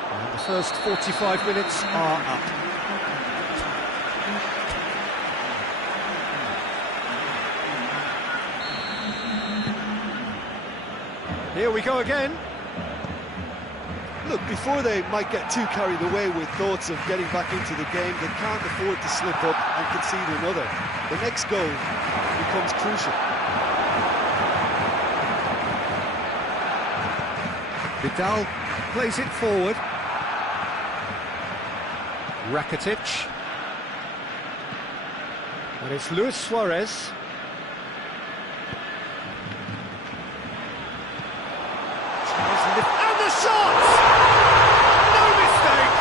And the first 45 minutes are up. Here we go again. Look, before they might get too carried away with thoughts of getting back into the game, they can't afford to slip up and concede another. The next goal becomes crucial. Vidal plays it forward. Rakitic. And it's Luis Suarez. And the shot! No mistake!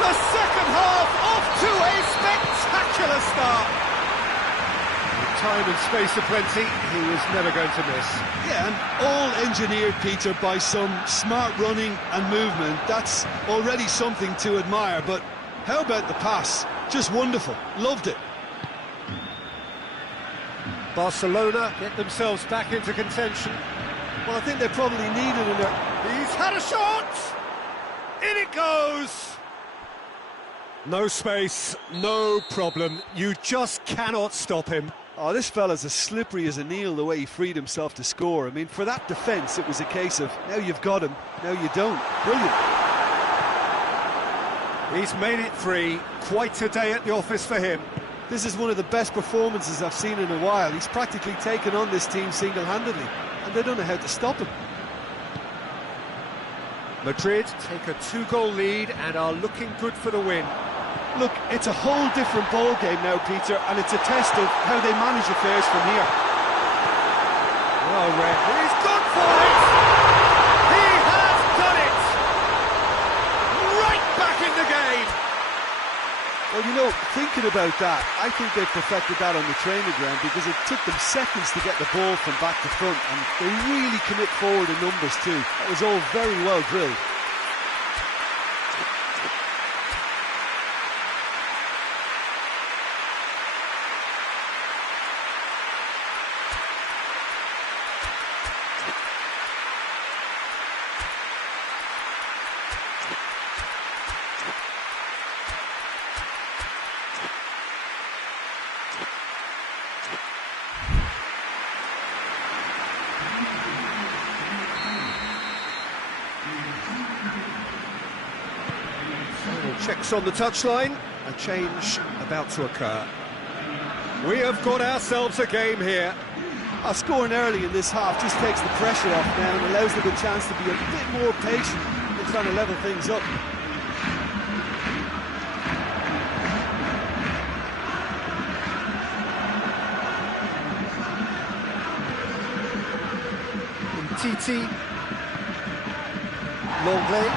The second half off to a spectacular start. With time and space aplenty, he was never going to miss. Yeah, and all engineered, Peter, by some smart running and movement. That's already something to admire, but how about the pass? Just wonderful. Loved it. Barcelona get themselves back into contention. Well, I think they probably needed it. He's had a shot! In it goes! No space, no problem. You just cannot stop him. Oh, this fella's as slippery as an eel, the way he freed himself to score. I mean, for that defence, it was a case of, now you've got him, now you don't. Brilliant. He's made it 3. Quite a day at the office for him. This is one of the best performances I've seen in a while. He's practically taken on this team single-handedly, and they don't know how to stop him. Madrid take a 2-goal lead and are looking good for the win. Look, it's a whole different ball game now, Peter, and it's a test of how they manage affairs from here. Well read. He's gone for it! He has done it! Right back in the game! Well, you know, thinking about that, I think they perfected that on the training ground because it took them seconds to get the ball from back to front, and they really commit forward in numbers too. That was all very well drilled. Final checks on the touchline, a change about to occur. We have got ourselves a game here. Scoring early in this half just takes the pressure off now and allows them a chance to be a bit more patient in trying to level things up. Titi, Longley,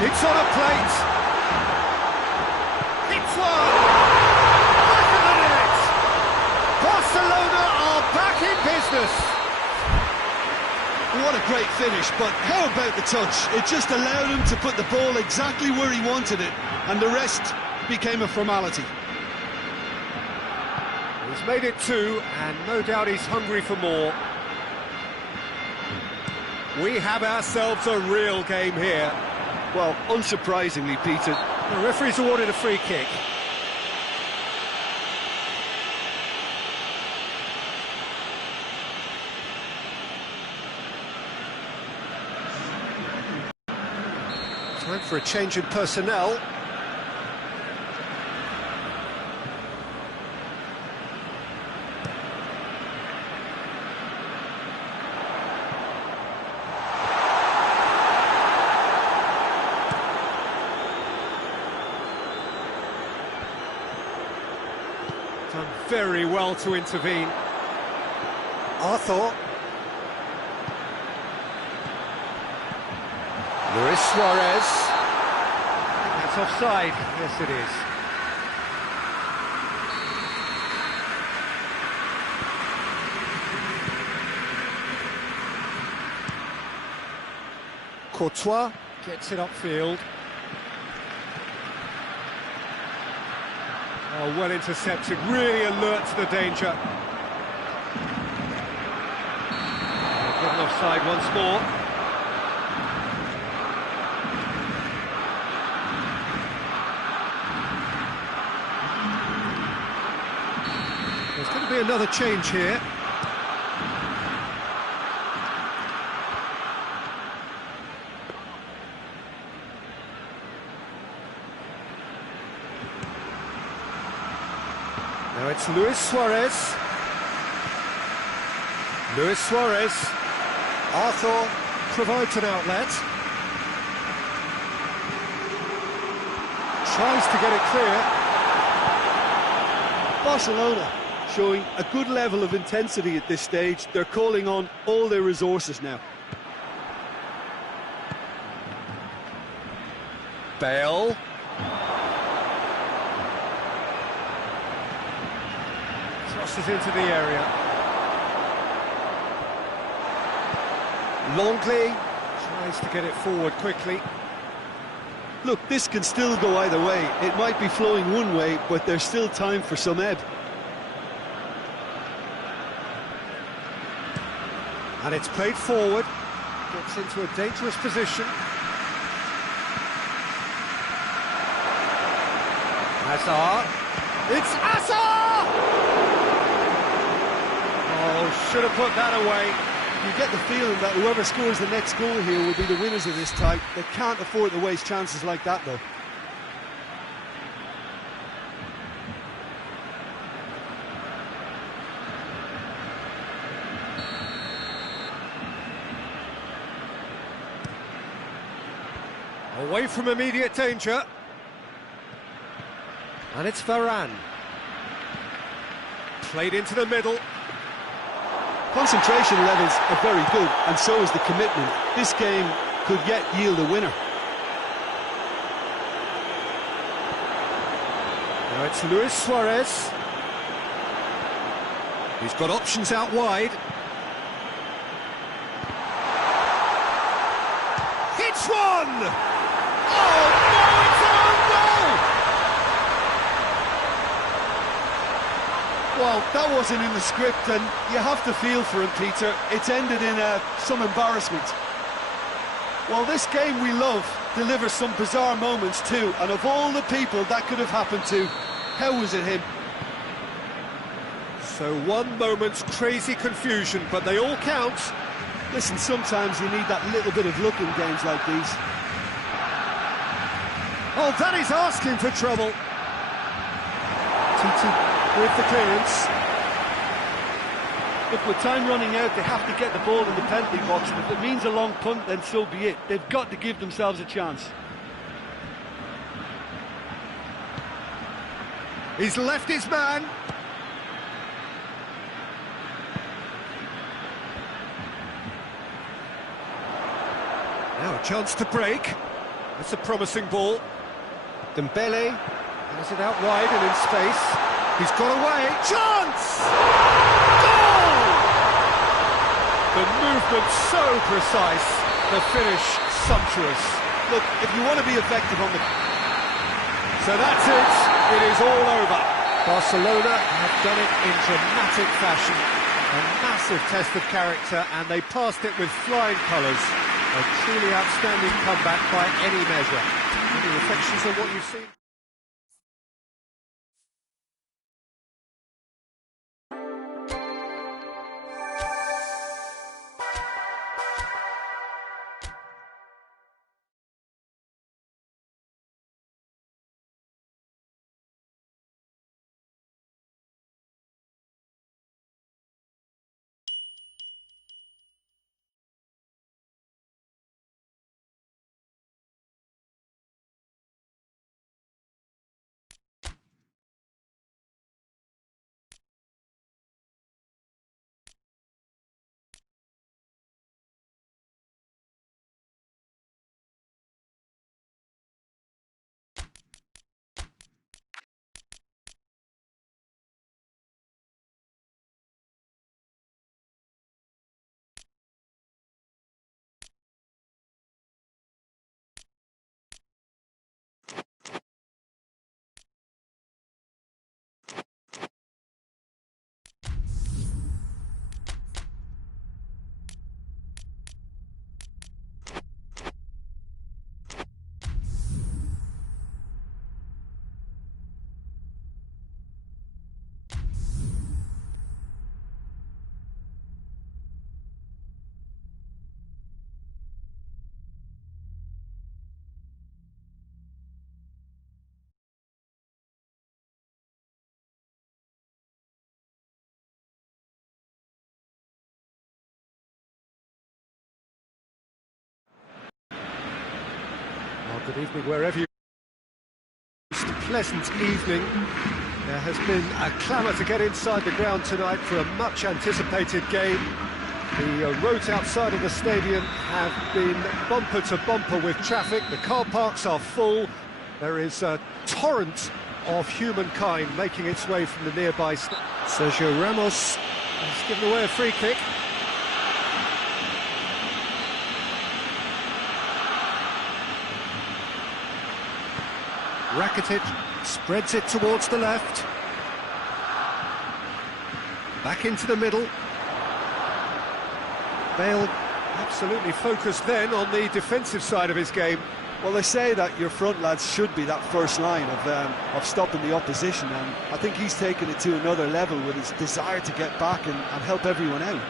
it's on a plate, it's one, back of the net, Barcelona are back in business. What a great finish, but how about the touch? It just allowed him to put the ball exactly where he wanted it, and the rest became a formality. He's made it two, and no doubt he's hungry for more. We have ourselves a real game here. Well, unsurprisingly, Peter, The referee's awarded a free kick. Time for a change in personnel. Done very well to intervene. Arthur. Luis Suarez. That's offside. Yes, it is. Courtois gets it upfield. Oh, well intercepted, really alert to the danger. Given offside once more. There's going to be another change here. Now it's Luis Suarez. Luis Suarez. Arthur provides an outlet. Tries to get it clear. Barcelona showing a good level of intensity at this stage. They're calling on all their resources now. Bale. Crosses into the area. Longley tries to get it forward quickly. Look, this can still go either way. It might be flowing one way, but there's still time for some ebb. And it's played forward. Gets into a dangerous position. Hazard. It's Hazard! Oh, should have put that away. You get the feeling that whoever scores the next goal here will be the winners of this tie. They can't afford to waste chances like that, though. Away from immediate danger. And it's Varane. Played into the middle. Concentration levels are very good, and so is the commitment. This game could yet yield a winner. Now it's Luis Suarez. He's got options out wide. Hits one! Oh no, it's an own goal! Well, that wasn't in the script, and you have to feel for him, Peter. It's ended in some embarrassment. Well, this game we love delivers some bizarre moments too, and of all the people that could have happened to, how was it him? So one moment's crazy confusion, but they all count. Listen, sometimes you need that little bit of luck in games like these. Oh, that is asking for trouble. Titi with the clearance. Look, with time running out, they have to get the ball in the penalty box, and if it means a long punt, then so be it. They've got to give themselves a chance. He's left his man. Now a chance to break. That's a promising ball. Dembele has it out wide and in space. He's got away. Chance! Goal! The movement so precise. The finish sumptuous. Look, if you want to be effective on the... So that's it. It is all over. Barcelona have done it in dramatic fashion. A massive test of character, and they passed it with flying colours. A truly outstanding comeback by any measure. Any reflections on what you've seen? Good evening, wherever you are. It's a pleasant evening. There has been a clamour to get inside the ground tonight for a much-anticipated game. The roads outside of the stadium have been bumper to bumper with traffic. The car parks are full. There is a torrent of humankind making its way from the nearby... Sergio Ramos has given away a free kick. Rakitic spreads it towards the left. Back into the middle. Bale absolutely focused then on the defensive side of his game. Well, they say that your front lads should be that first line of stopping the opposition, and I think he's taken it to another level with his desire to get back and help everyone out.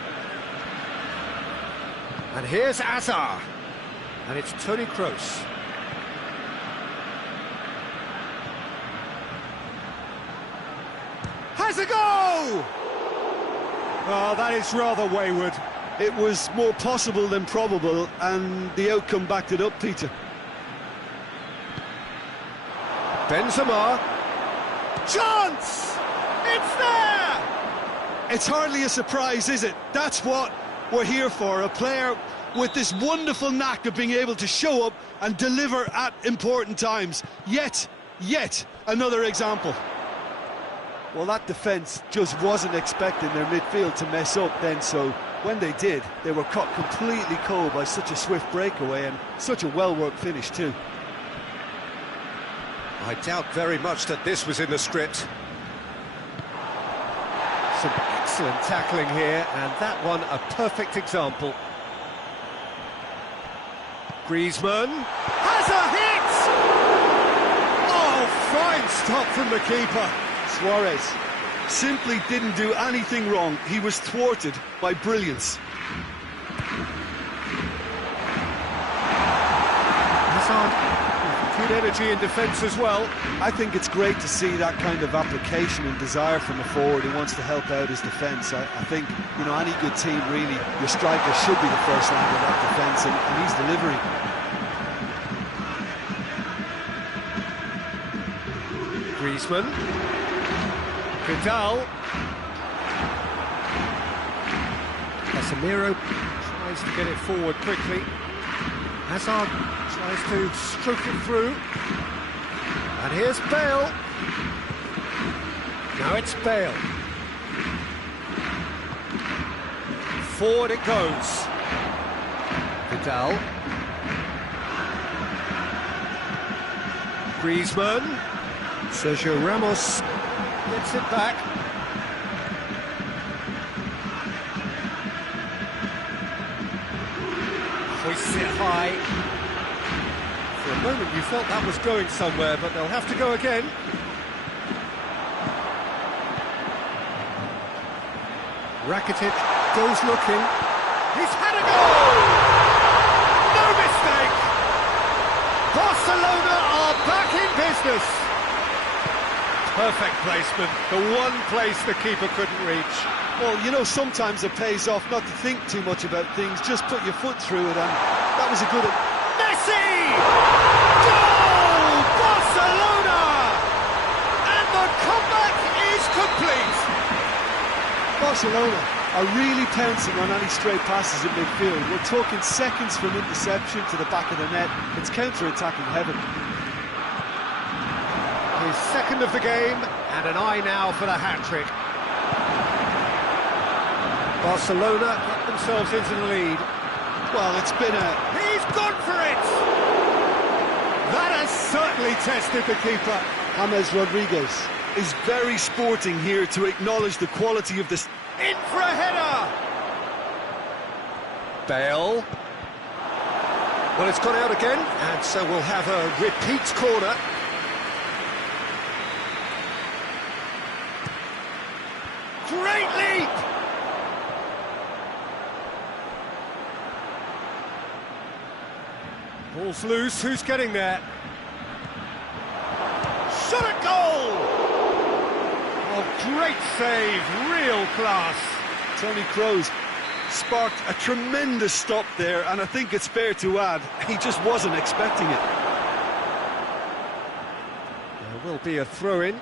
And here's Azar. And it's Toni Kroos. Has a go! Oh, that is rather wayward. It was more possible than probable, and the outcome backed it up, Peter. Benzema. Chance! It's there! It's hardly a surprise, is it? That's what we're here for, a player with this wonderful knack of being able to show up and deliver at important times. Yet another example. Well, that defence just wasn't expecting their midfield to mess up then, so when they did, they were caught completely cold by such a swift breakaway and such a well-worked finish too. I doubt very much that this was in the script. Some excellent tackling here, and that one a perfect example. Griezmann has a hit! Oh, fine stop from the keeper. simply didn't do anything wrong. He was thwarted by brilliance. Good energy in defence as well. I think it's great to see that kind of application and desire from a forward who wants to help out his defence. I think, you know, any good team, really, your striker should be the first line of that defence, and he's delivering. Griezmann. Vidal. Casemiro tries to get it forward quickly. Hazard tries to stroke it through. And here's Bale. Now it's Bale. Forward it goes. Vidal. Griezmann. Sergio Ramos gets it back. Hoists it high. For a moment you felt that was going somewhere, but they'll have to go again. Rakitic goes looking. He's had a goal! No mistake! Barcelona are back in business. Perfect placement, the one place the keeper couldn't reach. Well, you know, sometimes it pays off not to think too much about things, just put your foot through it, and that was a good... Messi! Goal! Barcelona! And the comeback is complete! Barcelona are really pouncing on any stray passes in midfield. We're talking seconds from interception to the back of the net. It's counter-attacking heaven. His second of the game, and an eye now for the hat-trick. Barcelona get themselves into the lead. Well, it's been a... He's gone for it! That has certainly tested the keeper. James Rodriguez is very sporting here to acknowledge the quality of this... In for a header! Bale. Well, it's gone out again, and so we'll have a repeat corner. Great leap! Ball's loose, who's getting there? Shot at goal! Oh, great save, real class. Tony Kroos sparked a tremendous stop there, and I think it's fair to add, he just wasn't expecting it. There will be a throw-in.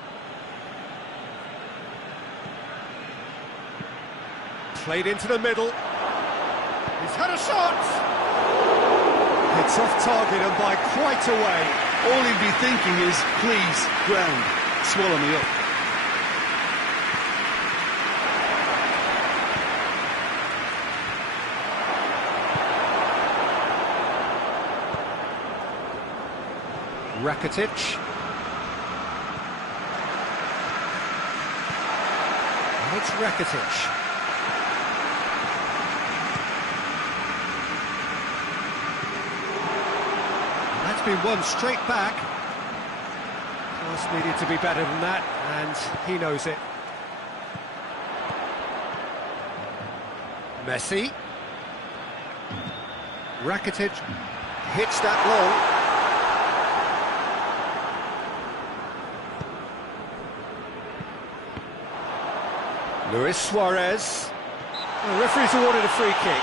Played into the middle. He's had a shot! It's off target and by quite a way. All he'd be thinking is, please, ground, swallow me up. Rakitic. And it's Rakitic. That's been won straight back. Class needed to be better than that, and he knows it. Messi. Rakitic hits that long. Luis Suarez. The referee's awarded a free kick.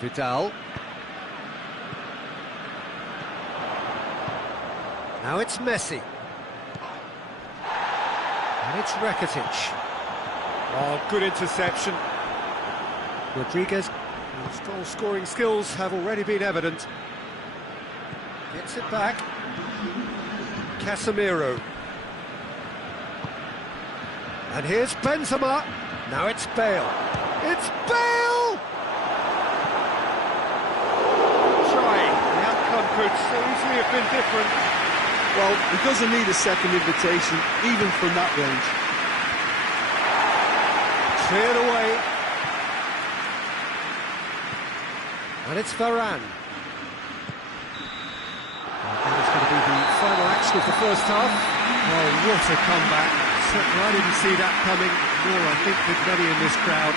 Vidal. Now it's Messi. And it's Rakitic. Oh, good interception. Rodriguez, whose goal-scoring skills have already been evident. Gets it back. Casemiro. And here's Benzema. Now it's Bale. It's Bale! Trying. The outcome could so easily have been different. Well, he doesn't need a second invitation, even from that range. Cleared away. And it's Varane. That is going to be the final action of the first half. Oh, what a comeback. Certainly I didn't see that coming, nor I think did many in this crowd.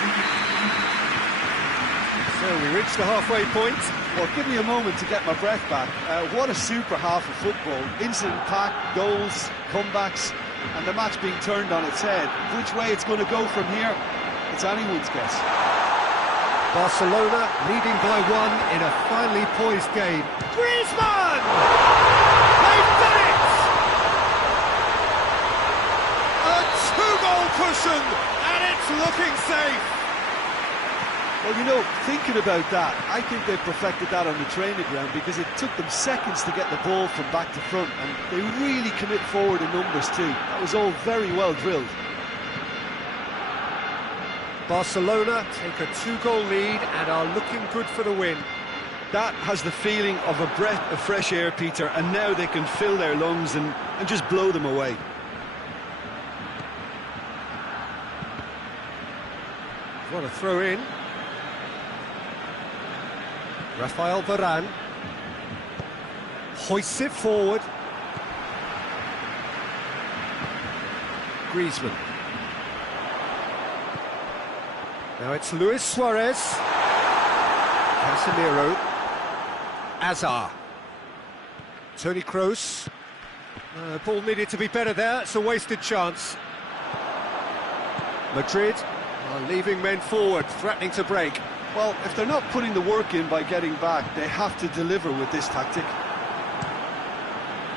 So we reach the halfway point. Well, give me a moment to get my breath back. What a super half of football. Incident-packed, goals, comebacks, and the match being turned on its head. Which way it's going to go from here, it's anyone's guess. Barcelona leading by 1 in a finely poised game. Griezmann! They've done it! A 2-goal cushion, and it's looking safe. Well, you know, thinking about that, I think they perfected that on the training ground because it took them seconds to get the ball from back to front, and they really commit forward in numbers too. That was all very well drilled. Barcelona take a 2-goal lead and are looking good for the win. That has the feeling of a breath of fresh air, Peter, and now they can fill their lungs and just blow them away. What a throw in. Rafael Varane hoists it forward. Griezmann. Now it's Luis Suarez. Casemiro. Azar. Toni Kroos. Ball needed to be better there. It's a wasted chance. Madrid are leaving men forward, threatening to break. Well, if they're not putting the work in by getting back, they have to deliver with this tactic.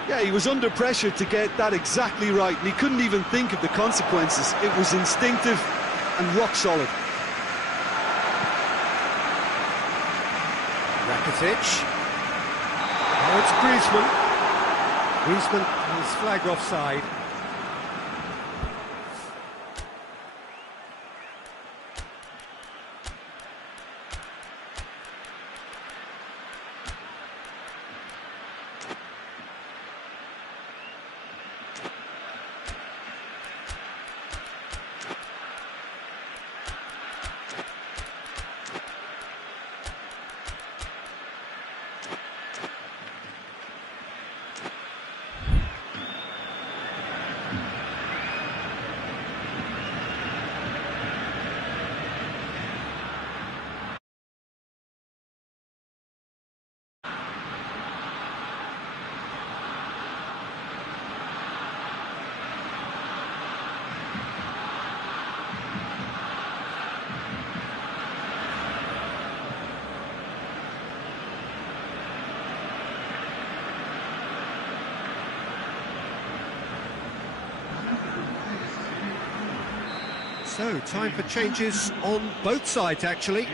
Yeah, he was under pressure to get that exactly right, and he couldn't even think of the consequences. It was instinctive and rock solid. Rakitic. Now it's Griezmann. Griezmann is flagged offside. So, time for changes on both sides, actually.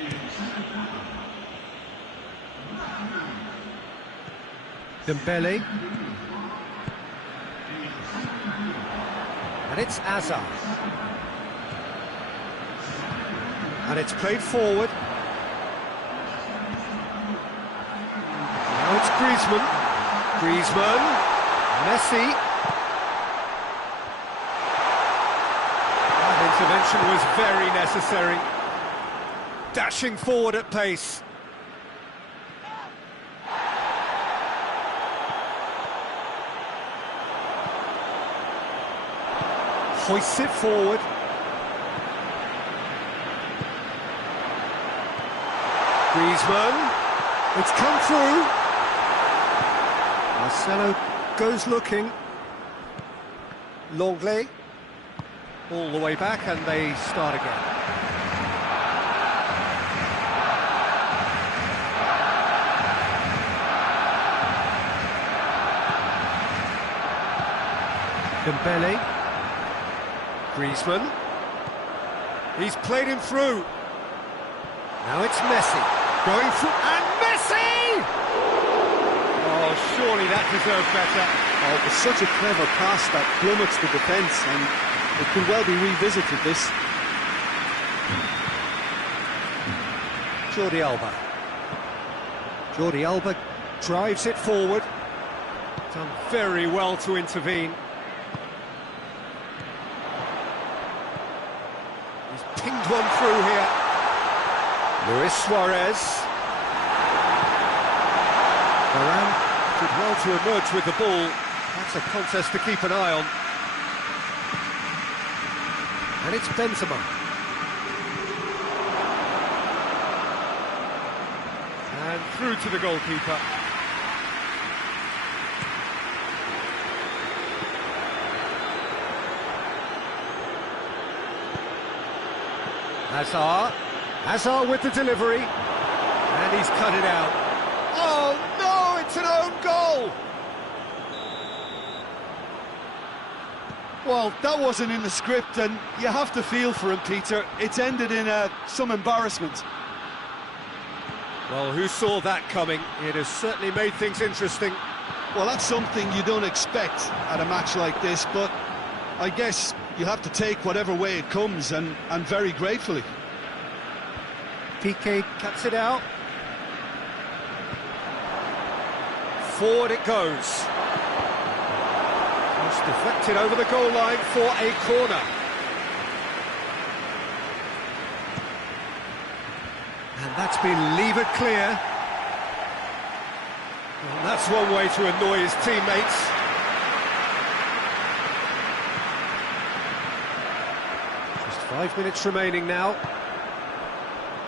Dembele. And it's Azar. And it's played forward. Now it's Griezmann. Griezmann. Messi. Intervention was very necessary. Dashing forward at pace. Hoists it forward. Griezmann. It's come through. Marcelo goes looking. Longley. All the way back, and they start again. Dembele. Griezmann. He's played him through. Now it's Messi. Going through, and Messi! Oh, surely that deserved better. Oh, it was such a clever pass that plummets the defence, and it could well be revisited, this. Jordi Alba. Jordi Alba drives it forward. Done very well to intervene. He's pinged one through here. Luis Suarez. Moran did well to emerge with the ball. That's a contest to keep an eye on. And it's Benzema. And through to the goalkeeper. Hazard with the delivery. And he's cut it out. Oh no, it's an own goal! Well, that wasn't in the script, and you have to feel for him, Peter. It's ended in some embarrassment. Well, who saw that coming? It has certainly made things interesting. Well, that's something you don't expect at a match like this, but I guess you have to take whatever way it comes, and very gratefully. Piqué cuts it out. Forward it goes. It's deflected over the goal line for a corner. And that's been levered clear. And that's one way to annoy his teammates. Just 5 minutes remaining now.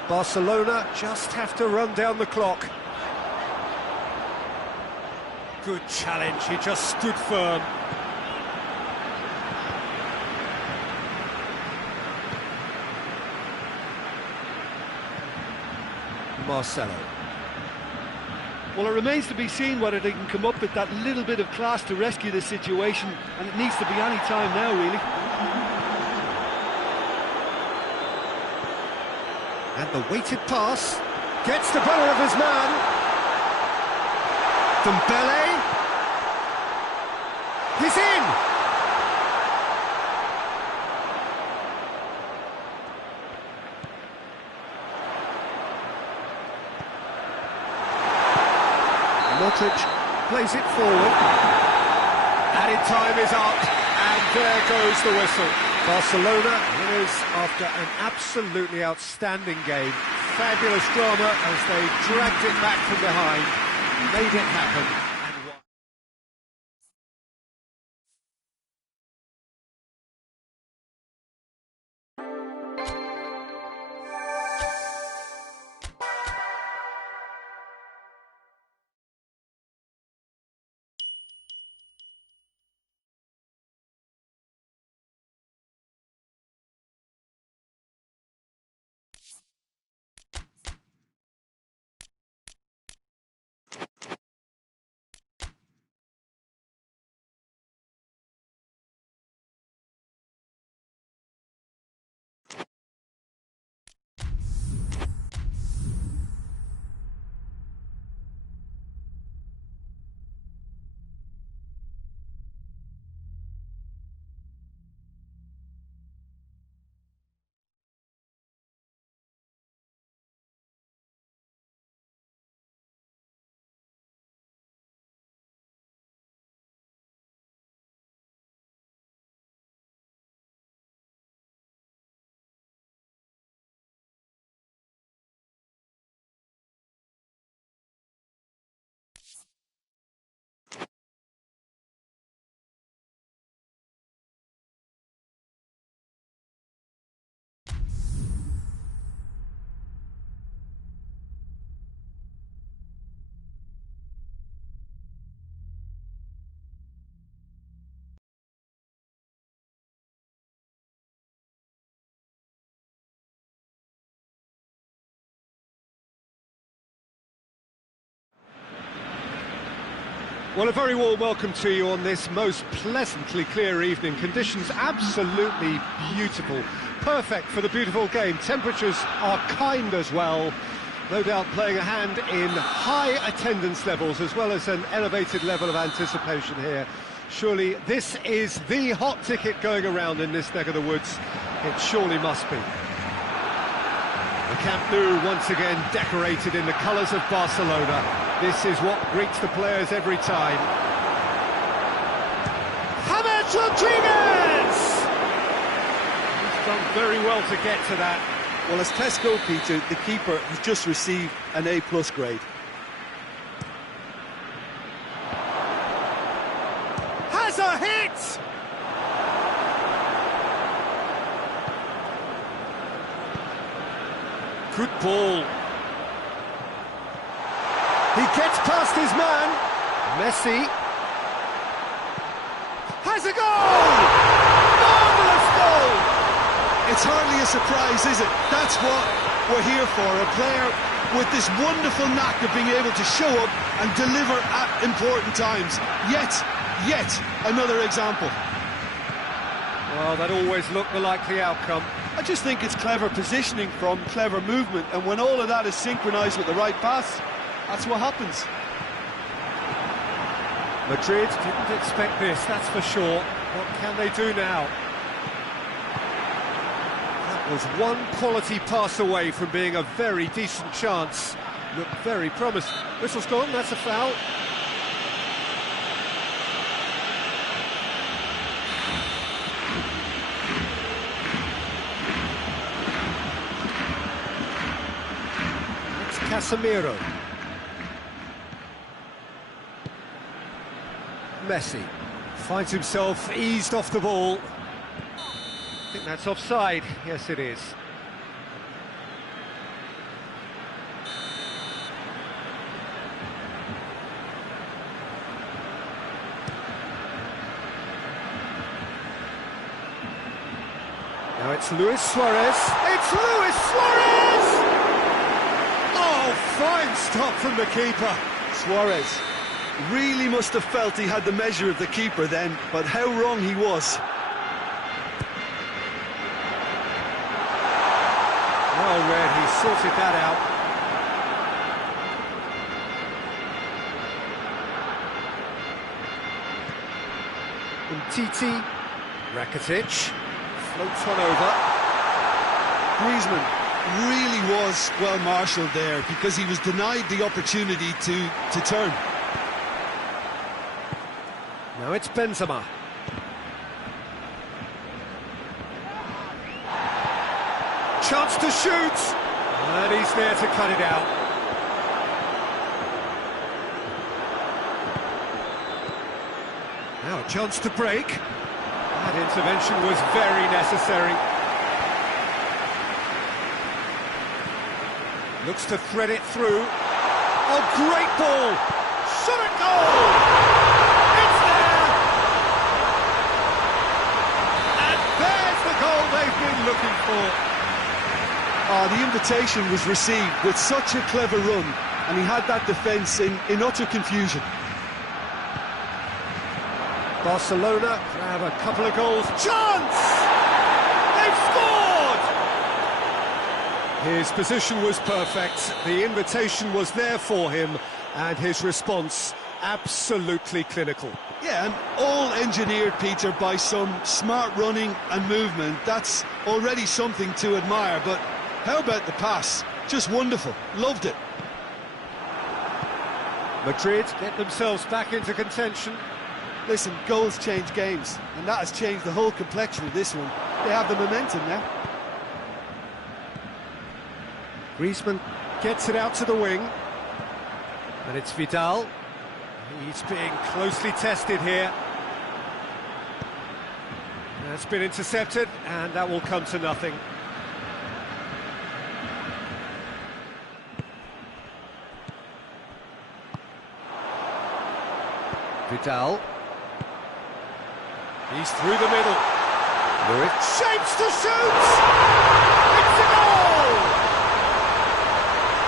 Barcelona just have to run down the clock. Good challenge, he just stood firm. Marcelo. Well, it remains to be seen whether they can come up with that little bit of class to rescue this situation, and it needs to be any time now, really. And the weighted pass gets the better of his man. Dembele. He's in. Modric plays it forward. Added time is up, and there goes the whistle. Barcelona winners after an absolutely outstanding game. Fabulous drama as they dragged it back from behind, made it happen, and won. Well, a very warm welcome to you on this most pleasantly clear evening. Conditions absolutely beautiful, perfect for the beautiful game. Temperatures are kind as well, no doubt playing a hand in high attendance levels as well as an elevated level of anticipation here. Surely this is the hot ticket going around in this neck of the woods. It surely must be. The Camp Nou once again decorated in the colours of Barcelona. This is what greets the players every time. James Rodriguez! He's done very well to get to that. Well, as tests go, Peter, the keeper has just received an A+ grade. He gets past his man. Messi has a goal! Marvellous goal! It's hardly a surprise, is it? That's what we're here for. A player with this wonderful knack of being able to show up and deliver at important times. Yet another example. Well, that always looked the likely outcome. I just think it's clever positioning from clever movement, and when all of that is synchronised with the right pass, that's what happens. Madrid didn't expect this, that's for sure. What can they do now? That was one quality pass away from being a very decent chance. Looked very promising. Whistle's gone, that's a foul. It's Casemiro. Messi finds himself eased off the ball. I think that's offside. Yes, it is. Now it's Luis Suarez. It's Luis Suarez! Oh, fine stop from the keeper. Suarez really must have felt he had the measure of the keeper then, but how wrong he was. Well read, he sorted that out. Umtiti, Rakitic, floats one over. Griezmann really was well marshalled there because he was denied the opportunity to turn. Now it's Benzema. Chance to shoot! And he's there to cut it out. Now a chance to break. That intervention was very necessary. Looks to thread it through. Oh, great ball! Shot at goal! It's there! And there's the goal they've been looking for. The invitation was received with such a clever run, and he had that defence in utter confusion. Barcelona grab a couple of goals. Chance! They've scored! His position was perfect, the invitation was there for him, and his response absolutely clinical. Yeah, and all engineered, Peter, by some smart running and movement. That's already something to admire, but how about the pass? Just wonderful. Loved it. Madrid get themselves back into contention. Listen, goals change games, and that has changed the whole complexion of this one. They have the momentum now. Griezmann gets it out to the wing. And it's Vidal. He's being closely tested here. That's been intercepted, and that will come to nothing. Vidal. He's through the middle. Lewis shapes to shoot! It's a goal!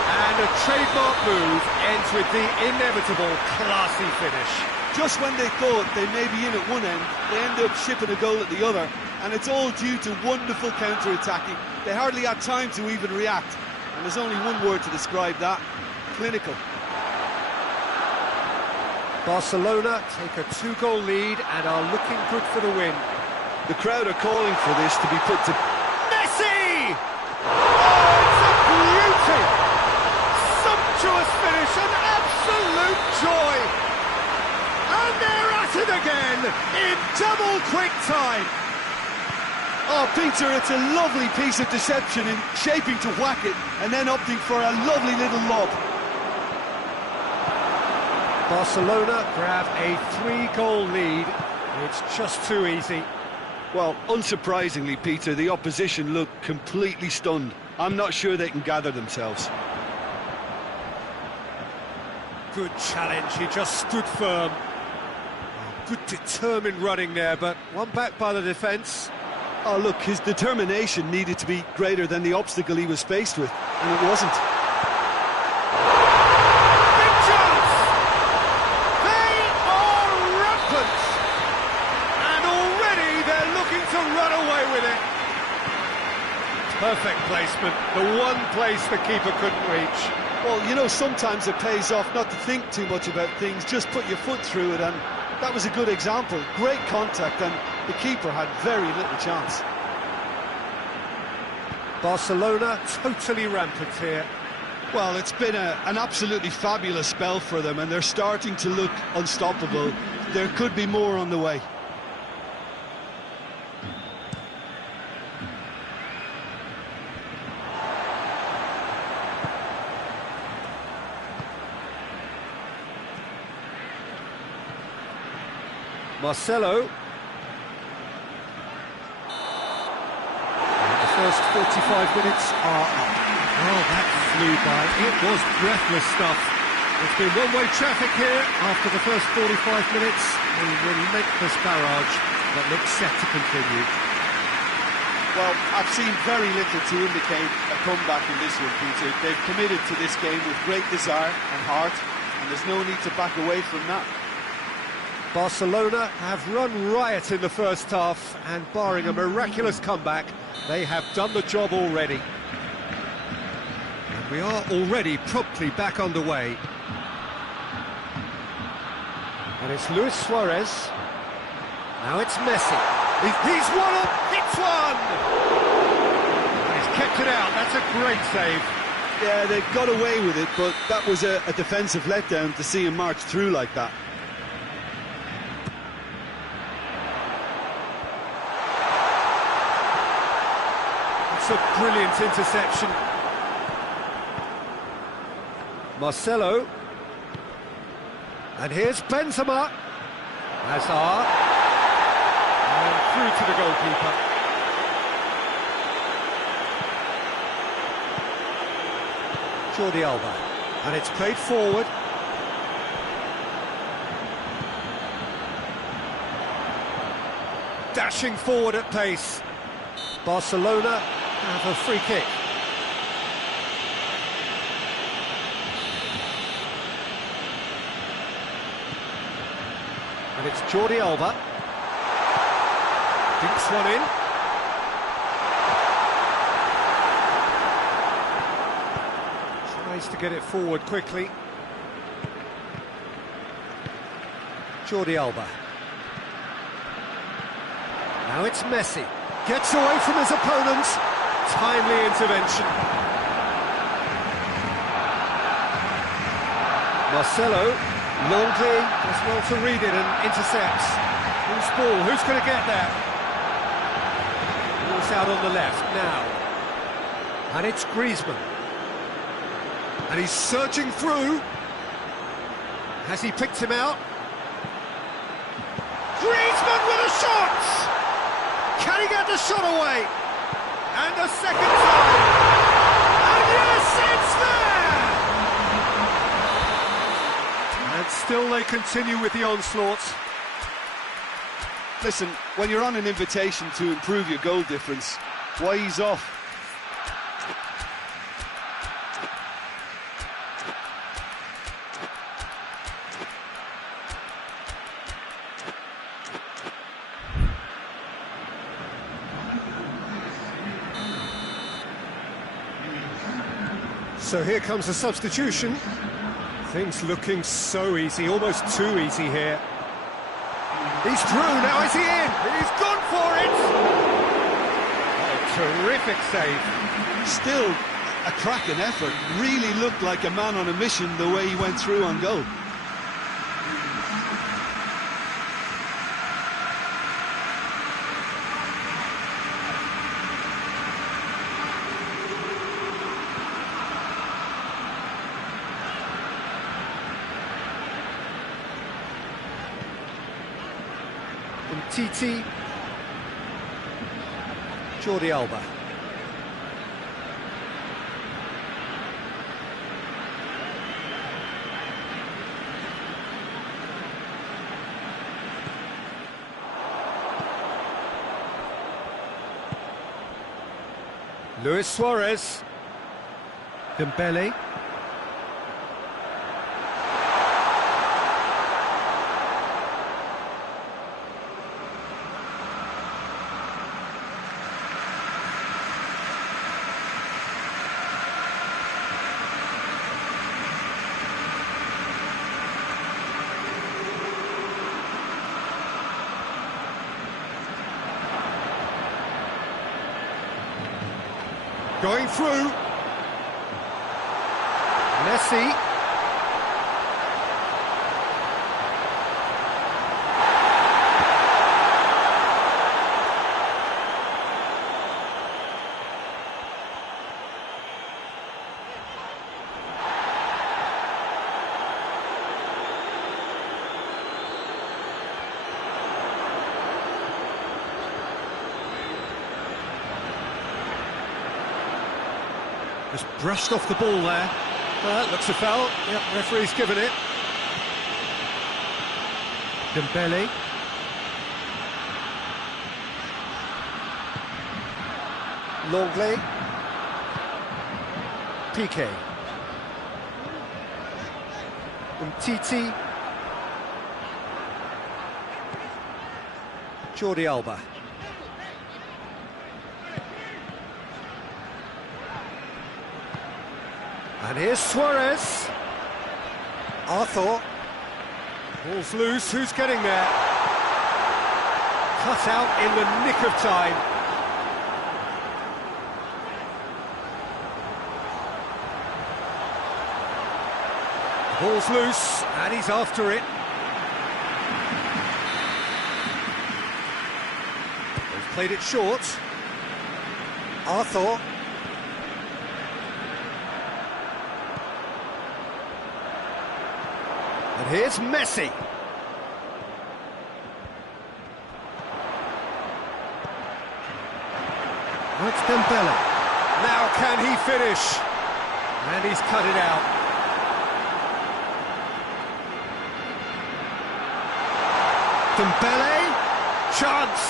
And a trademark move ends with the inevitable classy finish. Just when they thought they may be in at one end, they end up shipping a goal at the other, and it's all due to wonderful counter-attacking. They hardly had time to even react, and there's only one word to describe that: clinical. Barcelona take a 2-goal lead and are looking good for the win. The crowd are calling for this to be put to... Messi! Oh, it's a beauty! Sumptuous finish, an absolute joy! And they're at it again, in double quick time! Oh, Peter, it's a lovely piece of deception in shaping to whack it and then opting for a lovely little lob. Barcelona grab a 3-goal lead. It's just too easy. Well, unsurprisingly, Peter, the opposition look completely stunned. I'm not sure they can gather themselves. Good challenge, he just stood firm. Oh, good determined running there, but one back by the defence. Oh, look, his determination needed to be greater than the obstacle he was faced with, and it wasn't. Big chance! They are rampant! And already they're looking to run away with it. Perfect placement, the one place the keeper couldn't reach. Well, you know, sometimes it pays off not to think too much about things, just put your foot through it, and that was a good example. Great contact, and the keeper had very little chance. Barcelona totally rampant here. Well, it's been an absolutely fabulous spell for them, and they're starting to look unstoppable. There could be more on the way. Marcelo. And the first 45 minutes are up. Oh, that flew by. It was breathless stuff. It's been one-way traffic here after the first 45 minutes. A relentless barrage that looks set to continue. Well, I've seen very little to indicate a comeback in this one, Peter. They've committed to this game with great desire and heart, and there's no need to back away from that. Barcelona have run riot in the first half, and barring a miraculous comeback, they have done the job already. And we are already promptly back underway. And it's Luis Suarez. Now it's Messi. He's one up, hits one! And he's kept it out, that's a great save. Yeah, they got away with it, but that was a defensive letdown to see him march through like that. It's a brilliant interception. Marcelo. And here's Benzema. Hazard. And through to the goalkeeper. Jordi Alba. And it's played forward. Dashing forward at pace. Barcelona have a free kick. And it's Jordi Alba. Dinks one in. Tries to get it forward quickly. Jordi Alba. Now it's Messi. Gets away from his opponent. Timely intervention. Marcelo. Longley does well to read it and intercepts. Who's ball? Who's going to get there? Ball's out on the left now. And it's Griezmann. And he's surging through. Has he picked him out? Griezmann with a shot! Can he get the shot away? And a second time! And yes, it's there! And still they continue with the onslaught. Listen, when you're on an invitation to improve your goal difference, why ease off? So here comes the substitution. Things looking so easy, almost too easy here. He's through, now is he in? He's gone for it! A terrific save. Still a cracking effort. Really looked like a man on a mission the way he went through on goal. Titi, Jordi Alba. Luis Suarez. Dembele. Going through. Messi. Just brushed off the ball there. Well, that looks a foul. Yep, referee's given it. Dembele. Longley. PK. Umtiti. Jordi Alba. And here's Suarez. Arthur. Ball's loose, who's getting there? Cut out in the nick of time. Ball's loose, and he's after it. They've played it short. Arthur. And here's Messi. That's Dembele. Now can he finish? And he's cut it out. Dembele. Chance.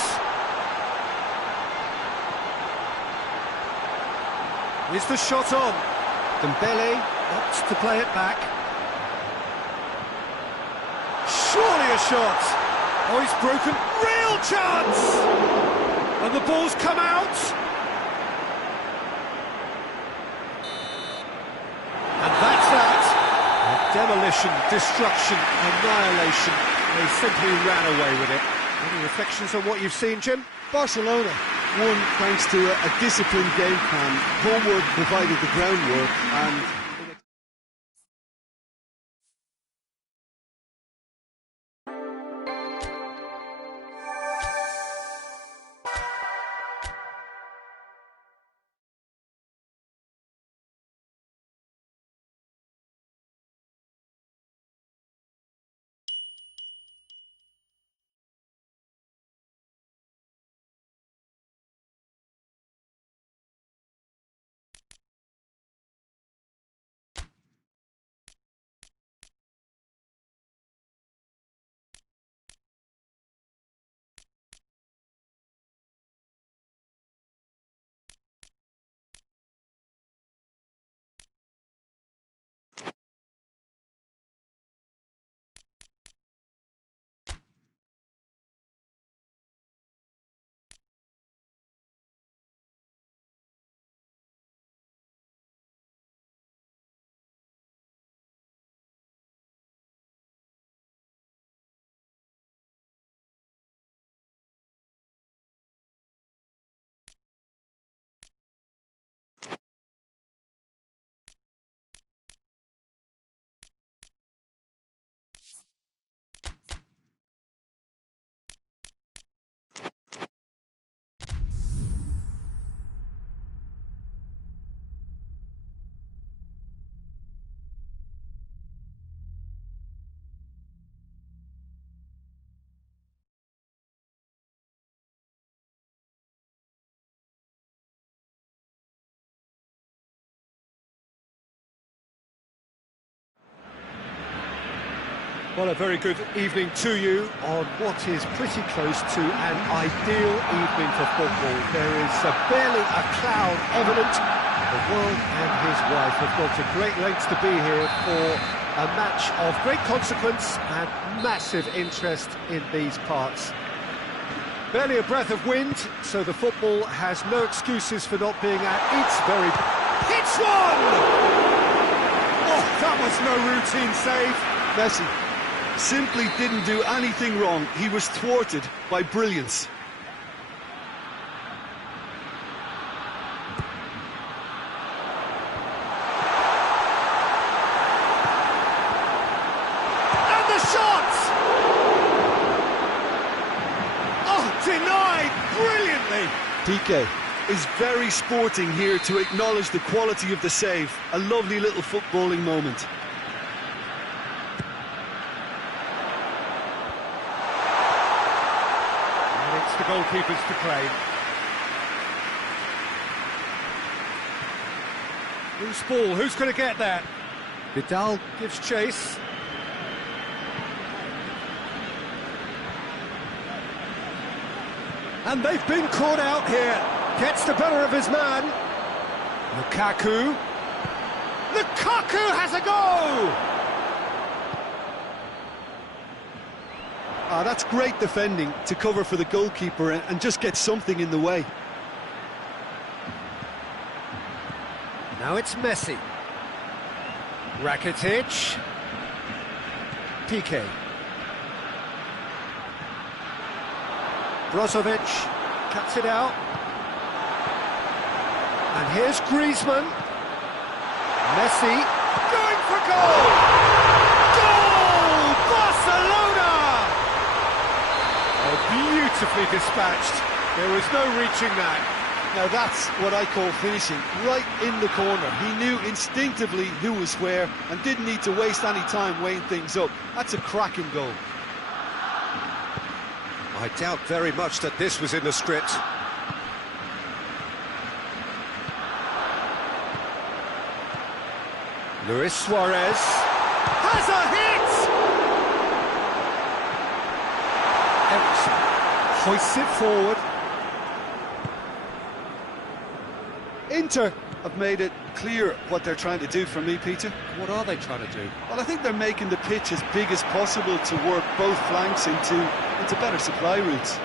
Is the shot on? Dembele opts to play it back. Surely a shot. Oh, he's broken. Real chance! And the ball's come out. And that's that. Demolition, destruction, annihilation. They simply ran away with it. Any reflections on what you've seen, Jim? Barcelona won thanks to a disciplined game plan. Homework provided the groundwork, and Well, a very good evening to you on what is pretty close to an ideal evening for football. There is barely a cloud evident. The world and his wife have gone to great lengths to be here for a match of great consequence and massive interest in these parts. Barely a breath of wind, so the football has no excuses for not being at its very... Hits one! Oh, that was no routine save. Messi simply didn't do anything wrong. He was thwarted by brilliance. And the shot! Oh, denied brilliantly. PK is very sporting here to acknowledge the quality of the save. A lovely little footballing moment. It's the goalkeepers to claim. Loose ball, who's going to get that? Vidal gives chase. And they've been caught out here. Gets the better of his man. Lukaku. Lukaku has a go! That's great defending to cover for the goalkeeper and just get something in the way. Now it's Messi. Rakitic. PK. Brozovic cuts it out. And here's Griezmann. Messi going for goal! Goal! Barcelona! Oh, beautifully dispatched. There was no reaching that. Now that's what I call finishing, right in the corner. He knew instinctively who was where and didn't need to waste any time weighing things up. That's a cracking goal. I doubt very much that this was in the script. Luis Suarez has a hit! Ericsson hoists it forward. Inter have made it clear what they're trying to do for me, Peter. What are they trying to do? Well, I think they're making the pitch as big as possible to work both flanks into better supply routes.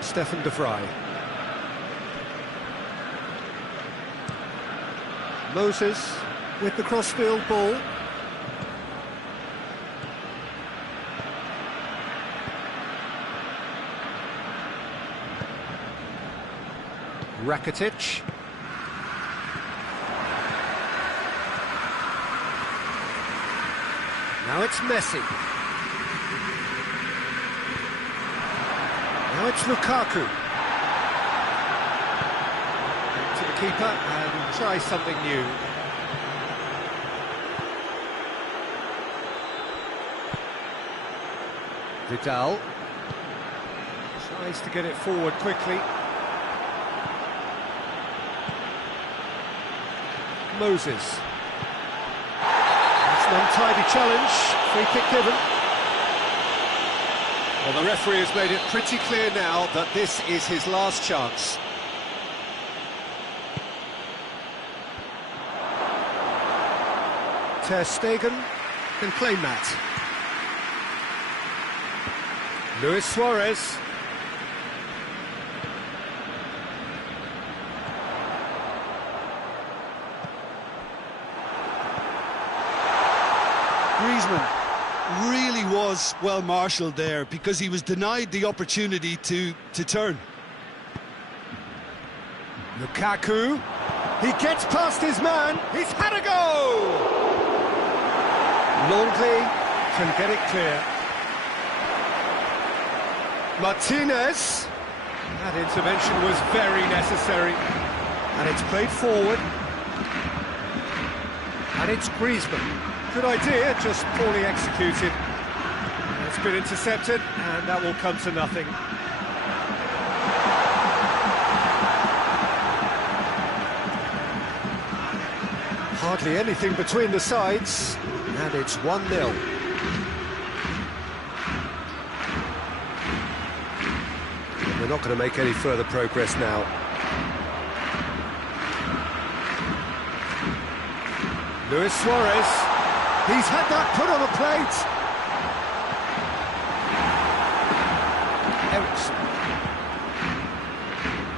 Stefan de Vrij. Moses with the crossfield ball. Rakitic. Now it's Messi. Now it's Lukaku. Back to the keeper and try something new. Vidal tries to get it forward quickly. Moses. That's an untidy challenge. Free kick given. Well, the referee has made it pretty clear now that this is his last chance. Ter Stegen can claim that. Luis Suarez. Griezmann really was well marshalled there because he was denied the opportunity to turn. Lukaku, he gets past his man, he's had a go! Longley can get it clear. Martinez, that intervention was very necessary. And it's played forward. And it's Griezmann. Good idea, just poorly executed. It's been intercepted, and that will come to nothing. Hardly anything between the sides. And it's 1-0. We're not going to make any further progress now. Luis Suarez, he's had that put on a plate. Ericsson.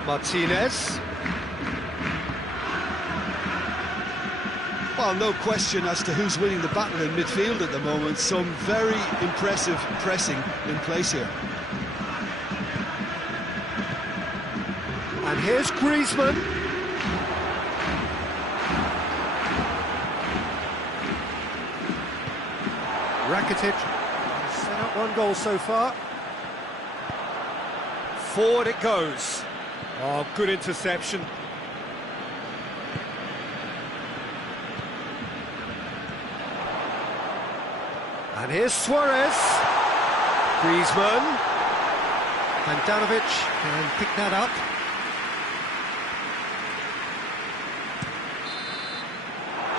Martinez. Well, no question as to who's winning the battle in midfield at the moment. Some very impressive pressing in place here. And here's Griezmann. Rakitic set up one goal so far. Forward it goes. Oh, good interception. And here's Suarez. Griezmann. Handanovic can pick that up.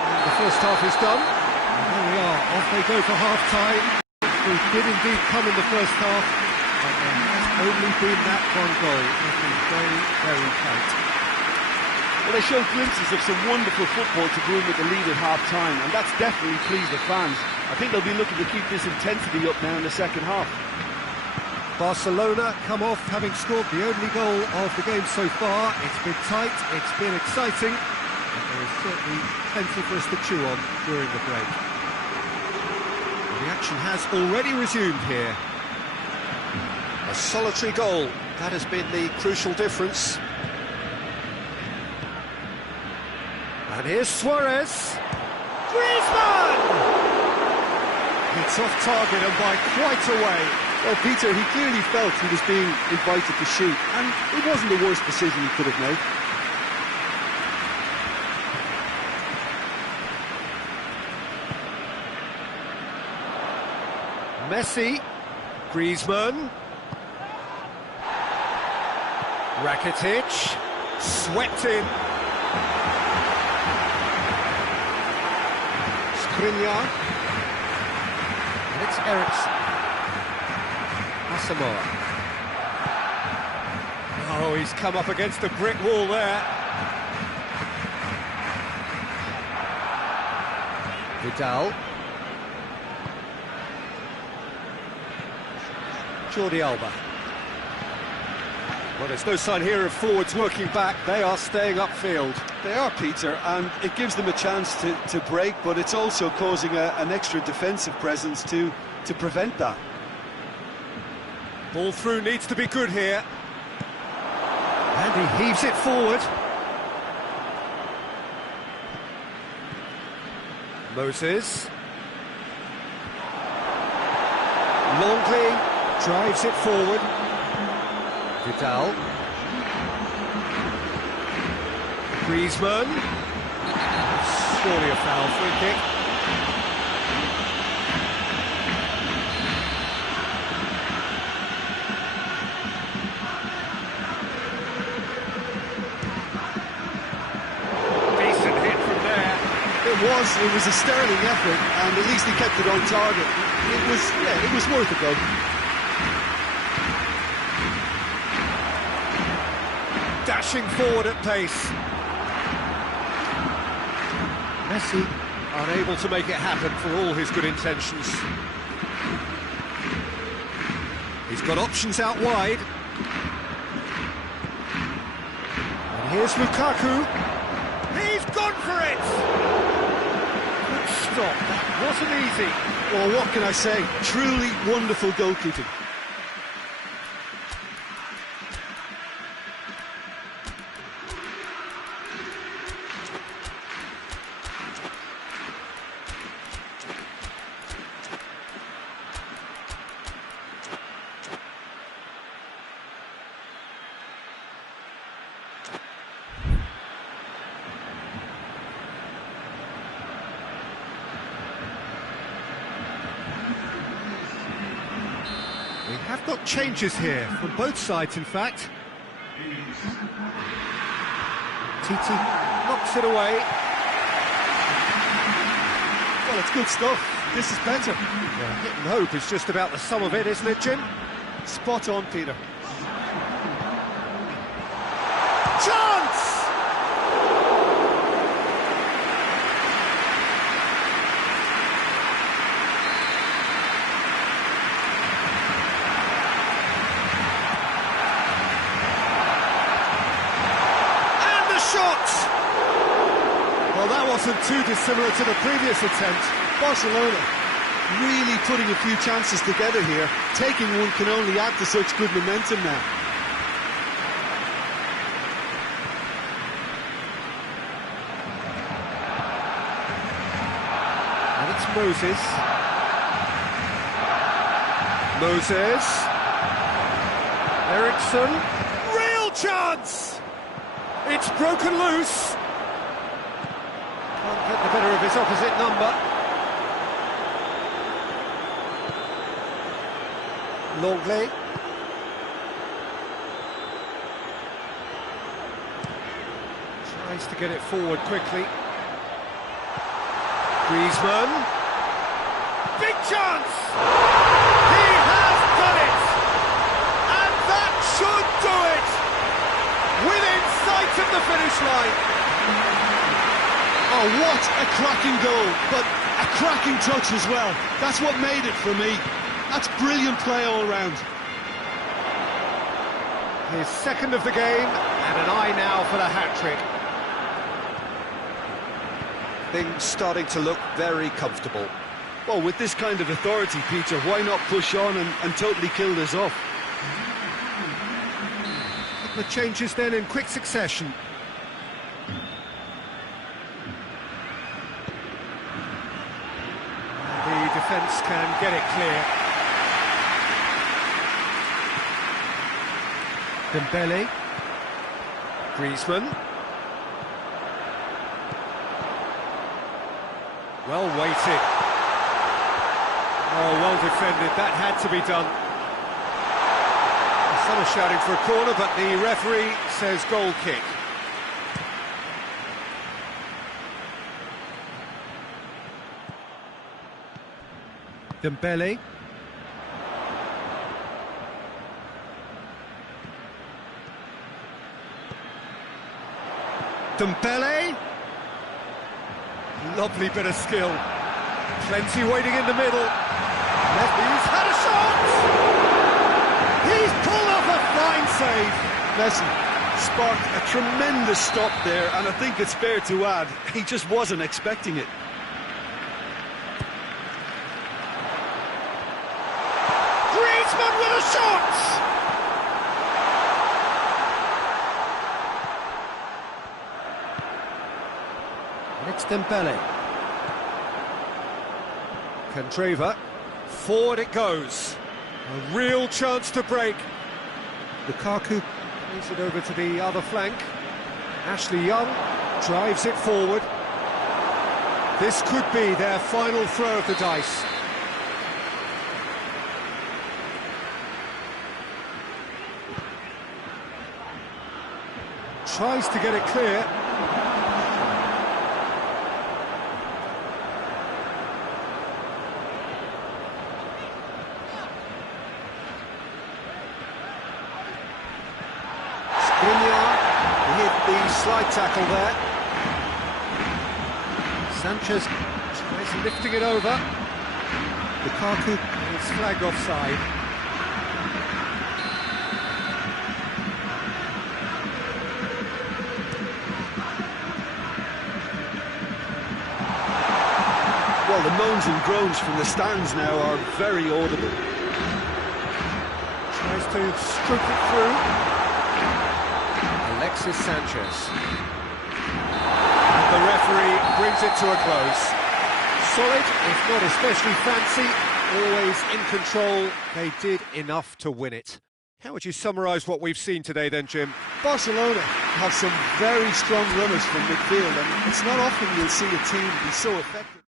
And the first half is done. And there we are, off they go for half-time. We did indeed come in the first half, but there has only been that one goal. It's been very, very tight. Well, they showed glimpses of some wonderful football to go in with the lead at half-time, and that's definitely pleased the fans. I think they'll be looking to keep this intensity up now in the second half. Barcelona come off having scored the only goal of the game so far. It's been tight, it's been exciting, and there is certainly plenty for us to chew on during the break. The action has already resumed here. A solitary goal, that has been the crucial difference. And here's Suarez. Griezmann! It's off target and by quite a way. Well, Peter, he clearly felt he was being invited to shoot, and it wasn't the worst decision he could have made. Messi, Griezmann, Rakitic, swept in. Skriniar, and it's Ericsson. Asamoah. Oh, he's come up against a brick wall there. Vidal. Jordi Alba. Well, there's no sign here of forwards working back. They are staying upfield. They are, Peter, and it gives them a chance to break, but it's also causing an extra defensive presence to prevent that. Ball through needs to be good here. And he heaves it forward. Moses. Longley drives it forward. Vidal. Griezmann. Surely a foul, free kick. Decent hit from there. It was a sterling effort, and at least he kept it on target. It was worth a go. Dashing forward at pace. Messi unable to make it happen for all his good intentions. He's got options out wide. And here's Lukaku. He's gone for it! Good stop, that wasn't easy. Well, what can I say? Truly wonderful goalkeeping. We have got changes here, from both sides in fact. Titi knocks it away. Well, it's good stuff. This is better. Well, hit and hope is just about the sum of it, isn't it, Jim? Spot on, Peter. Chance! And the shot! Well, that wasn't too dissimilar to the previous attempt. Barcelona really putting a few chances together here. Taking one can only add to such good momentum now. And it's Moses. Eriksson. Real chance! It's broken loose. Can't get the better of his opposite number. Longley. Tries to get it forward quickly. Griezmann. Big chance! He has done it! And that should do it! Within sight of the finish line. Oh, what a cracking goal, but a cracking touch as well. That's what made it for me. That's brilliant play all round. His second of the game, and an eye now for the hat-trick. Things starting to look very comfortable. Well, with this kind of authority, Peter, why not push on and totally kill this off? The changes then in quick succession. The defence can get it clear. Dembele. Griezmann. Well weighted. Oh, well defended. That had to be done. Some are shouting for a corner, but the referee says goal kick. Dembele. Dembele. Lovely bit of skill. Plenty waiting in the middle. He's had a shot! He's pulled off a fine save. Listen, sparked a tremendous stop there, and I think it's fair to add, he just wasn't expecting it. Griezmann with a shot! And it's Dembele. Candreva. Forward it goes. A real chance to break. Lukaku plays it over to the other flank. Ashley Young drives it forward. This could be their final throw of the dice. Tries to get it clear. He hit the slide tackle there. Sanchez tries lifting it over. Lukaku is flagged offside. Well, the moans and groans from the stands now are very audible. Tries to stroke it through. Alexis Sanchez. And the referee brings it to a close. Solid, if not especially fancy, always in control. They did enough to win it. How would you summarise what we've seen today then, Jim? Barcelona have some very strong runners from midfield, and it's not often you'll see a team be so effective.